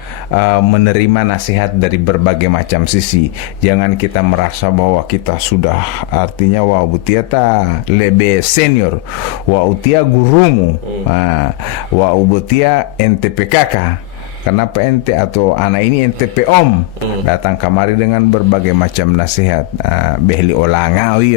menerima nasihat dari berbagai macam sisi. Jangan kita merasa bahwa kita sudah, artinya wah butia ta lebih senior, wah utia gurumu, wah ubutia NTPKK. Kenapa ente atau anak ini NTP om datang kemari dengan berbagai macam nasihat, behli olangawi.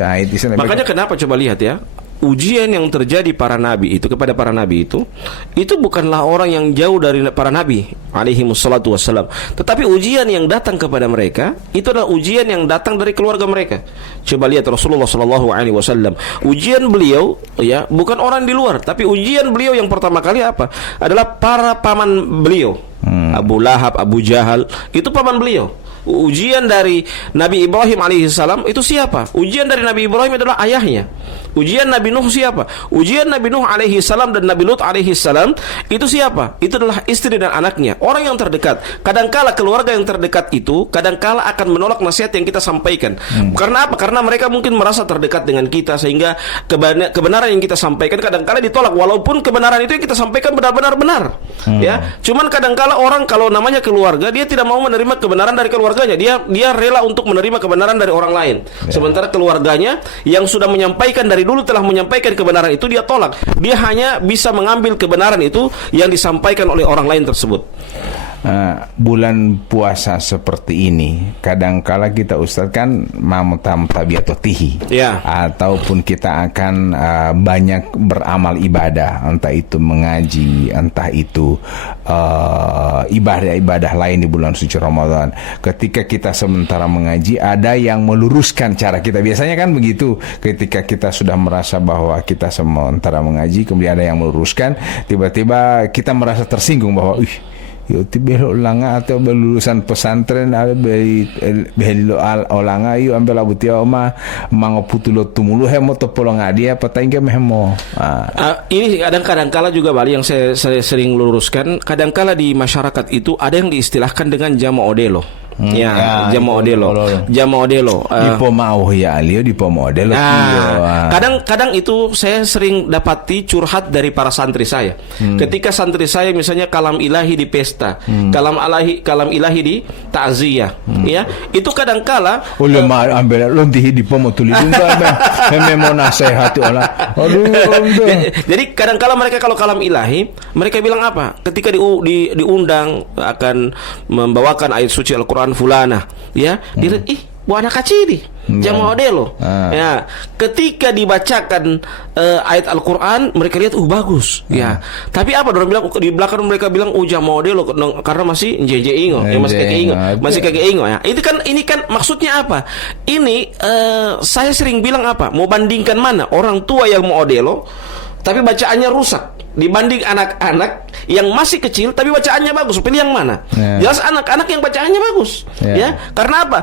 Makanya kenapa coba lihat ya, ujian yang terjadi para nabi itu kepada para nabi itu bukanlah orang yang jauh dari para nabi alaihi wassalatu wassalam, tetapi ujian yang datang kepada mereka itu adalah ujian yang datang dari keluarga mereka. Coba lihat Rasulullah sallallahu alaihi wasallam, ujian beliau ya bukan orang di luar, tapi ujian beliau yang pertama kali apa? Adalah para paman beliau. Abu Lahab, Abu Jahal, itu paman beliau. Ujian dari Nabi Ibrahim alaihissalam itu siapa? Ujian dari Nabi Ibrahim adalah ayahnya. Ujian Nabi Nuh siapa? Ujian Nabi Nuh alaihissalam dan Nabi Lut alaihissalam itu siapa? Itu adalah istri dan anaknya, orang yang terdekat. Kadangkala keluarga yang terdekat itu kadangkala akan menolak nasihat yang kita sampaikan. Karena apa? Karena mereka mungkin merasa terdekat dengan kita, sehingga kebenaran yang kita sampaikan kadangkala ditolak, walaupun kebenaran itu yang kita sampaikan benar-benar benar. Ya, cuman kadangkala orang kalau namanya keluarga, dia tidak mau menerima kebenaran dari keluarganya. Dia rela untuk menerima kebenaran dari orang lain. Sementara keluarganya yang sudah menyampaikan dari dulu telah menyampaikan kebenaran itu, dia tolak. Dia hanya bisa mengambil kebenaran itu yang disampaikan oleh orang lain tersebut. Bulan puasa seperti ini kadangkala kita Ustaz kan mamutam tabiatotihi, ya, ataupun kita akan banyak beramal ibadah, entah itu mengaji, entah itu ibadah-ibadah lain di bulan suci Ramadan. Ketika kita sementara mengaji, ada yang meluruskan cara kita. Biasanya kan begitu, ketika kita sudah merasa bahwa kita sementara mengaji, kemudian ada yang meluruskan, tiba-tiba kita merasa tersinggung bahwa yo tibelo langa atau lulusan pesantren ada behelo olanga yo ambil abutia oma mango putulo tumulu hemo topolong dia pataingke mehmo. Ini kadang-kadang kala juga Bali yang saya sering luruskan, kadang-kala di masyarakat itu ada yang diistilahkan dengan jama odelo. Jama odelo. Jama odelo. Di pomau ya alio di pomau odelo. Kadang-kadang itu saya sering dapati curhat dari para santri saya. Ketika santri saya misalnya kalam ilahi di pesta, kalam ilahi di takziah, ya. Itu kadang-kala oleh ambil lonti di pomau tulidung memang nasihati olah. Jadi kadang-kala mereka kalau kalam ilahi, mereka bilang apa? Ketika diundang akan membawakan ayat suci Al-Quran fulana, ya, dia buana kaciri jama odelo. Ya, ketika dibacakan ayat Al-Quran, mereka lihat bagus, ya. Tapi apa orang bilang di belakang mereka bilang jama odelo karena masih jeje ingo, masih kakek ingo, ya. Ini kan maksudnya apa? Ini saya sering bilang apa? Mau bandingkan mana orang tua yang mau odelo tapi bacaannya rusak dibanding anak-anak yang masih kecil tapi bacaannya bagus, pilih yang mana? Jelas anak-anak yang bacaannya bagus, ya. Karena apa?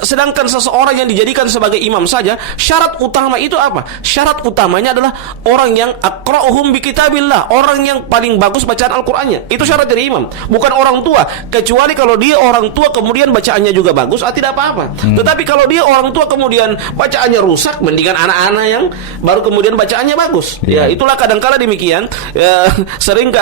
Sedangkan seseorang yang dijadikan sebagai imam saja, syarat utama itu apa? Syarat utamanya adalah orang yang aqra'uhum bi kitabillah, orang yang paling bagus bacaan Al-Qur'annya. Itu syarat dari imam, bukan orang tua. Kecuali kalau dia orang tua kemudian bacaannya juga bagus, tidak apa-apa. Tetapi kalau dia orang tua kemudian bacaannya rusak, mendingan anak-anak yang baru kemudian bacaannya bagus. Ya, itulah kadang-kala demikian. Sering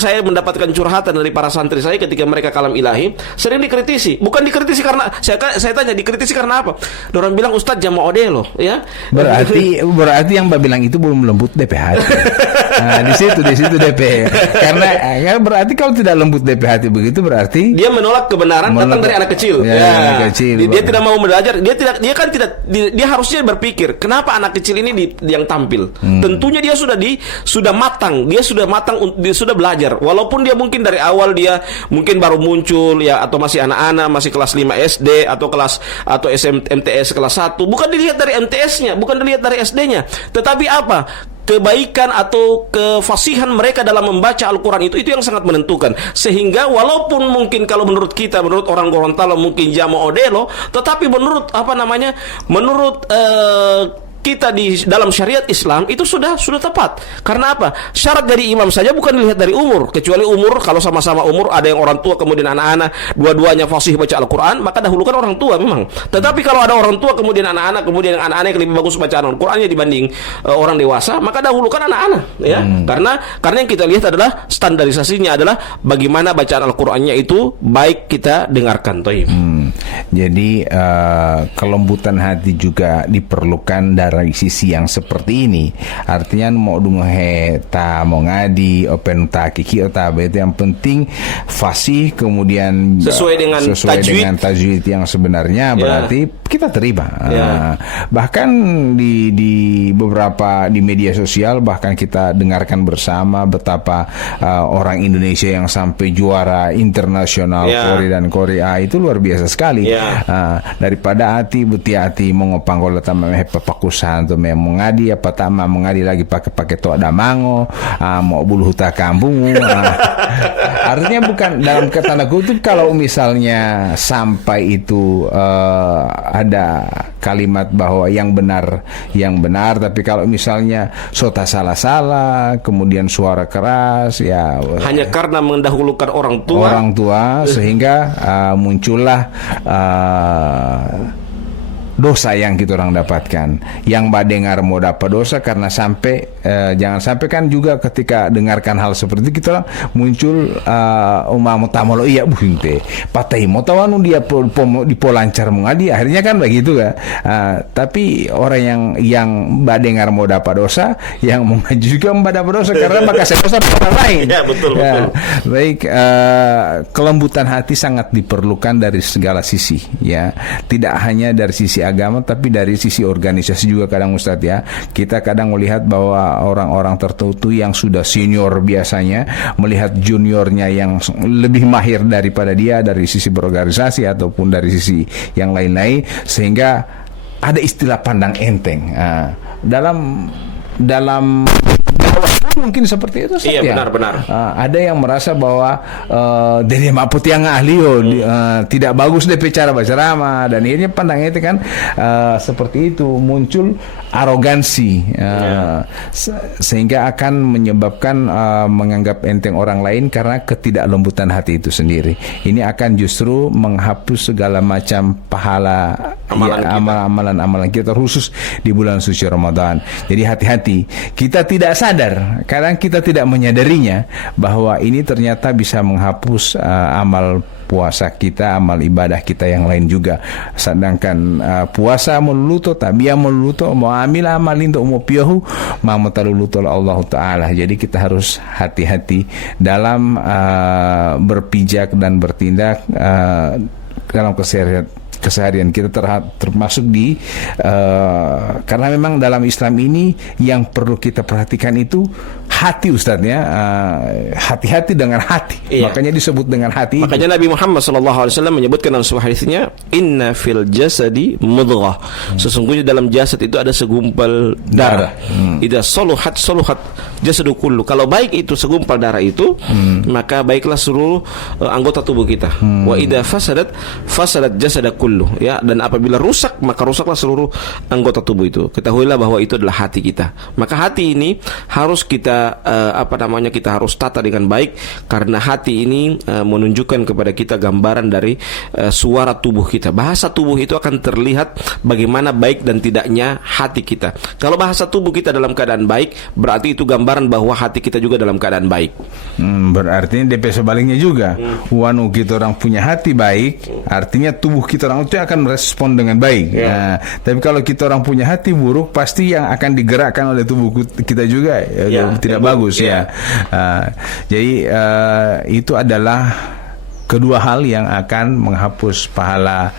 saya mendapatkan curhatan dari para santri saya ketika mereka kalam ilahi, sering dikritisi. Bukan dikritisi karena saya tanya dikritisi karena apa? Orang bilang Ustadz jama odelo, ya. Berarti yang bilang itu belum lembut DP hati. Nah, di situ DP. Karena berarti kalau tidak lembut DP hati begitu berarti dia menolak kebenaran datang dari anak kecil. Anak kecil. Dia tidak mau belajar. Dia harusnya berpikir, kenapa anak kecil ini yang tampil? Tentunya dia sudah matang, dia sudah belajar. Walaupun dia mungkin dari awal dia mungkin baru muncul, ya, atau masih anak-anak, masih kelas 5 SD atau MTS kelas 1. Bukan dilihat dari MTS-nya, bukan dilihat dari SD-nya, tetapi apa? Kebaikan atau kefasihan mereka dalam membaca Al-Quran itu yang sangat menentukan. Sehingga walaupun mungkin kalau menurut kita, menurut orang Gorontalo mungkin jama odelo, tetapi menurut kita di dalam syariat Islam itu sudah tepat. Karena apa? Syarat dari imam saja bukan dilihat dari umur. Kecuali umur, kalau sama-sama umur, ada yang orang tua kemudian anak-anak, dua-duanya fasih baca Al-Quran, maka dahulukan orang tua memang. Tetapi kalau ada orang tua kemudian anak-anak, kemudian anak-anak yang lebih bagus bacaan Al-Qurannya dibanding orang dewasa, maka dahulukan anak-anak, ya. Karena yang kita lihat adalah standarisasinya adalah bagaimana bacaan Al-Qurannya itu baik kita dengarkan. Jadi kelembutan hati juga diperlukan dari sisi yang seperti ini. Artinya mau ta mau ngadi open ta kiki ta itu yang penting fasih, kemudian sesuai dengan tajwid yang sebenarnya, berarti kita terima. Bahkan di beberapa di media sosial bahkan kita dengarkan bersama betapa orang Indonesia yang sampai juara internasional Korea itu luar biasa sekali. Daripada hati beti mengopang kalau tamam pakus santo memang ngadi apa tama mengadi lagi pakai toa damango, mau bulu huta kampung. Artinya bukan dalam tanda kutip kalau misalnya sampai itu ada kalimat bahwa yang benar, tapi kalau misalnya sota salah kemudian suara keras, ya hanya karena mendahulukan orang tua sehingga muncullah dosa yang kita orang dapatkan. Yang dengar mau dapat dosa karena sampai jangan sampai kan juga ketika dengarkan hal seperti itu kita muncul umam tamalo iya buhinte patai mau tawanu dia dipolancar mengadi, akhirnya kan begitu kan. Tapi orang yang dengar mau dapat dosa, yang mau ngaji juga mau dapat dosa karena bakal dosa orang lain. Ya, betul. Baik, kelembutan hati sangat diperlukan dari segala sisi, ya. Tidak hanya dari sisi agama tapi dari sisi organisasi juga kadang Ustadz, ya. Kita kadang melihat bahwa orang-orang tertentu yang sudah senior biasanya melihat juniornya yang lebih mahir daripada dia dari sisi berorganisasi ataupun dari sisi yang lain-lain, sehingga ada istilah pandang enteng. Dalam dakwah pun mungkin seperti itu Ustaz, Iya, ya? benar. Ada yang merasa bahwa dia maput yang ahli tidak bagus dia bicara ceramah, dan ini pandangnya itu kan seperti itu, muncul arogansi, sehingga akan menyebabkan menganggap enteng orang lain karena ketidaklembutan hati itu sendiri. Ini akan justru menghapus segala macam pahala amalan-amalan kita, khusus di bulan suci Ramadan. Jadi hati-hati, kita tidak sadar, kadang kita tidak menyadarinya bahwa ini ternyata bisa menghapus amal puasa kita, amal ibadah kita yang lain juga. Sedangkan puasa meluluto, tabiah meluluto, mau amil amalin untuk mau piyahu, mau taluluto Allah Ta'ala. Jadi kita harus hati-hati dalam berpijak dan bertindak dalam keseharian kita, termasuk di karena memang dalam Islam ini yang perlu kita perhatikan itu hati, Ustaz, ya. Hati-hati dengan hati. Iya. Makanya disebut dengan hati. Makanya Nabi Muhammad SAW menyebutkan dalam sebuah hadisnya, inna fil jasadi mudghah. Sesungguhnya dalam jasad itu ada segumpal darah. Idza saluhat jasadu kullu. Kalau baik itu segumpal darah itu, maka baiklah seluruh anggota tubuh kita. Wa idza fasadat jasada kullu, ya. Dan apabila rusak, maka rusaklah seluruh anggota tubuh itu. Ketahuilah bahwa itu adalah hati kita. Maka hati ini harus kita kita harus tata dengan baik, karena hati ini menunjukkan kepada kita gambaran dari suara tubuh kita. Bahasa tubuh itu akan terlihat bagaimana baik dan tidaknya hati kita. Kalau bahasa tubuh kita dalam keadaan baik, berarti itu gambaran bahwa hati kita juga dalam keadaan baik. Berarti DP sebaliknya juga. Wanu kita orang punya hati baik, artinya tubuh kita orang itu akan merespon dengan baik. Nah, tapi kalau kita orang punya hati buruk, pasti yang akan digerakkan oleh tubuh kita juga tidak bagus, ya. Jadi itu adalah kedua hal yang akan menghapus pahala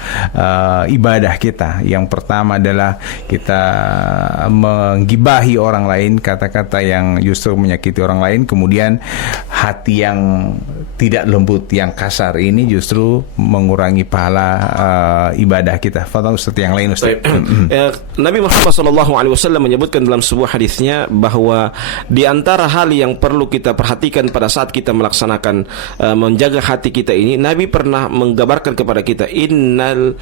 ibadah kita. Yang pertama adalah kita menggibahi orang lain, kata-kata yang justru menyakiti orang lain. Kemudian hati yang tidak lembut, yang kasar ini justru mengurangi pahala ibadah kita. Fadhal Ustaz, yang lain Ustaz. Nabi Muhammad SAW menyebutkan dalam sebuah hadisnya bahwa di antara hal yang perlu kita perhatikan pada saat kita melaksanakan menjaga hati kita ini, Nabi pernah menggambarkan kepada kita, innal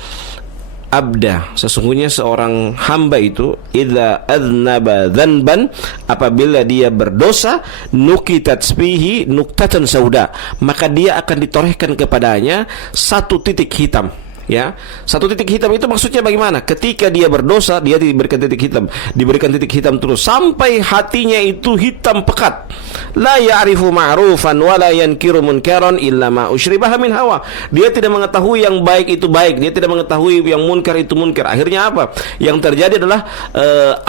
abda, sesungguhnya seorang hamba itu, idza adznaba dzanban, apabila dia berdosa, nukitat fihi nuktatan sauda, maka dia akan ditorehkan kepadanya satu titik hitam. Ya, satu titik hitam itu maksudnya bagaimana? Ketika dia berdosa, dia diberikan titik hitam terus sampai hatinya itu hitam pekat. La ya'rifu ma'rufan wa la yankiru munkaran illa ma usyribaha min hawa. Dia tidak mengetahui yang baik itu baik, dia tidak mengetahui yang munkar itu munkar. Akhirnya apa? Yang terjadi adalah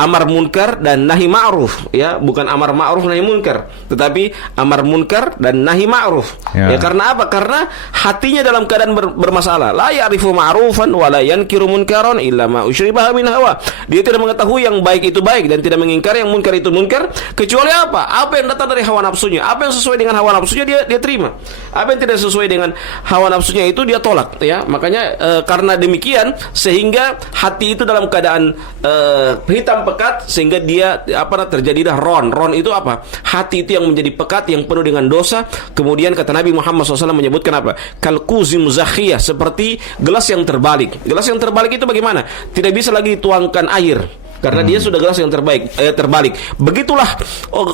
amar munkar dan nahi ma'ruf, ya, bukan amar ma'ruf nahi munkar, tetapi amar munkar dan nahi ma'ruf. Ya, karena apa? Karena hatinya dalam keadaan bermasalah. La ya'rifu ma'rufan wa la yankiru munkaran illa ma usyribaha min hawa. Dia tidak mengetahui yang baik itu baik dan tidak mengingkari yang munkar itu munkar, kecuali apa? Apa yang datang dari hawa nafsunya, apa yang sesuai dengan hawa nafsunya dia terima. Apa yang tidak sesuai dengan hawa nafsunya itu dia tolak, ya. Makanya karena demikian sehingga hati itu dalam keadaan hitam pekat, sehingga dia terjadilah ron. Ron itu apa? Hati itu yang menjadi pekat, yang penuh dengan dosa. Kemudian kata Nabi Muhammad SAW menyebutkan apa? Kalkuzi muzakhiyah, seperti gelas yang terbalik. Gelas yang terbalik itu bagaimana? Tidak bisa lagi dituangkan air, karena dia sudah gelas yang terbalik. Begitulah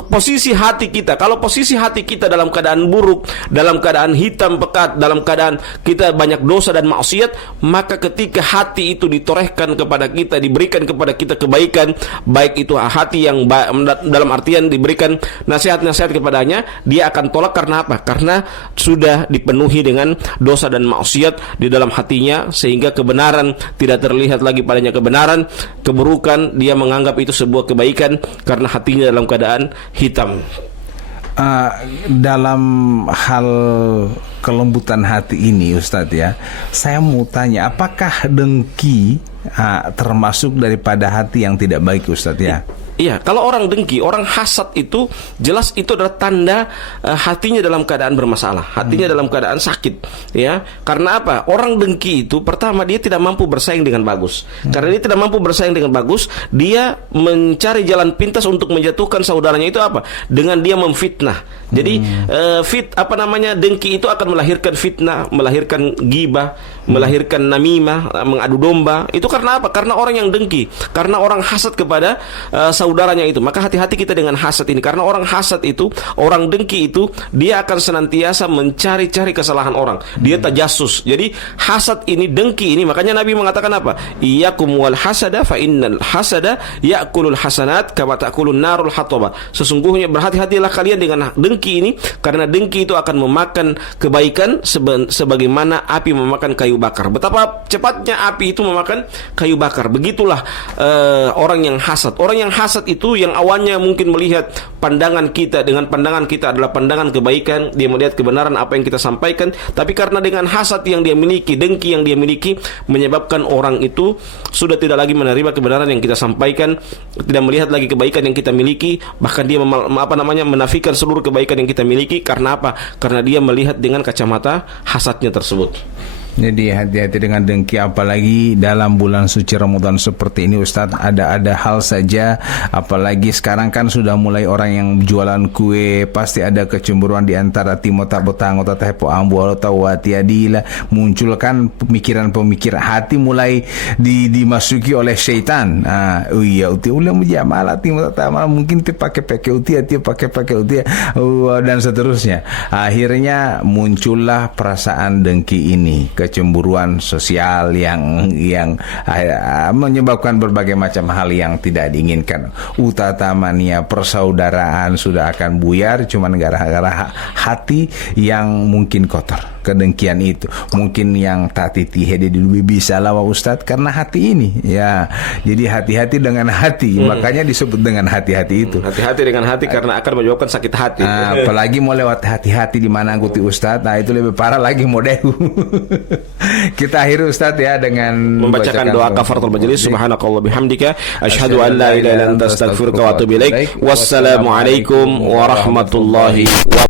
posisi hati kita. Kalau posisi hati kita dalam keadaan buruk, dalam keadaan hitam pekat, dalam keadaan kita banyak dosa dan maksiat, maka ketika hati itu ditorehkan kepada kita, diberikan kepada kita kebaikan, baik itu hati yang dalam artian diberikan nasihat-nasihat kepadanya, dia akan tolak. Karena apa? Karena sudah dipenuhi dengan dosa dan maksiat di dalam hatinya, sehingga kebenaran tidak terlihat lagi padanya kebenaran, keburukan dia menganggap itu sebuah kebaikan karena hatinya dalam keadaan hitam. Dalam hal kelembutan hati ini Ustadz, ya, saya mau tanya, apakah dengki termasuk daripada hati yang tidak baik Ustadz, ya? Iya, kalau orang dengki, orang hasad itu jelas itu adalah tanda hatinya dalam keadaan bermasalah, hatinya dalam keadaan sakit, ya. Karena apa? Orang dengki itu pertama dia tidak mampu bersaing dengan bagus. Karena dia tidak mampu bersaing dengan bagus, dia mencari jalan pintas untuk menjatuhkan saudaranya itu apa? Dengan dia memfitnah. Jadi dengki itu akan melahirkan fitnah, melahirkan gibah, melahirkan namimah, mengadu domba. Itu karena apa? Karena orang yang dengki, karena orang hasad kepada saudaranya itu. Maka hati-hati kita dengan hasad ini, karena orang hasad itu, orang dengki itu, dia akan senantiasa mencari-cari kesalahan orang. Dia tajasus. Jadi hasad ini, dengki ini, makanya Nabi mengatakan apa? Iyyakum wal hasada fa innal hasada ya'kulul hasanat kama ta'kulun narul hataba. Sesungguhnya berhati-hatilah kalian dengan dengki ini, karena dengki itu akan memakan kebaikan sebagaimana api memakan kayu bakar. Betapa cepatnya api itu memakan kayu bakar. Begitulah orang yang hasad. Orang yang hasad itu yang awalnya mungkin melihat pandangan kita, dengan pandangan kita adalah pandangan kebaikan, dia melihat kebenaran apa yang kita sampaikan, tapi karena dengan hasad yang dia miliki, dengki yang dia miliki, menyebabkan orang itu sudah tidak lagi menerima kebenaran yang kita sampaikan, tidak melihat lagi kebaikan yang kita miliki, bahkan dia menafikan seluruh kebaikan yang kita miliki. Karena apa? Karena dia melihat dengan kacamata hasadnya tersebut. Jadi hati-hati dengan dengki, apalagi dalam bulan suci Ramadan seperti ini Ustaz. Ada hal saja, apalagi sekarang kan sudah mulai orang yang jualan kue, pasti ada kecemburuan di antara timota betang atau tepo ambu atau watiadila, munculkan pemikiran-pemikiran, hati mulai dimasuki oleh syaitan. Iya uti ulah mujamala timota tamal, mungkin te pakai uti dan seterusnya. Akhirnya muncullah perasaan dengki ini, kecemburuan sosial yang menyebabkan berbagai macam hal yang tidak diinginkan. Utatamanya persaudaraan sudah akan buyar cuman gara-gara hati yang mungkin kotor. Kedengkian itu mungkin yang tatiti hede dulu bisa lawa Ustadz karena hati ini, ya. Jadi hati-hati dengan hati, makanya disebut dengan hati-hati itu. Hati-hati dengan hati karena akan menyebabkan sakit hati. Apalagi mau lewat hati-hati di mana angkuti Ustadz, nah itu lebih parah lagi model. Kita akhiri Ustadz ya dengan membacakan doa kafaratul majelis. Subhanakallah bihamdika asyhadu an la ilaha illa anta astaghfiruka wa atubu ilaik. Wassalamualaikum warahmatullahi wabarakatuh.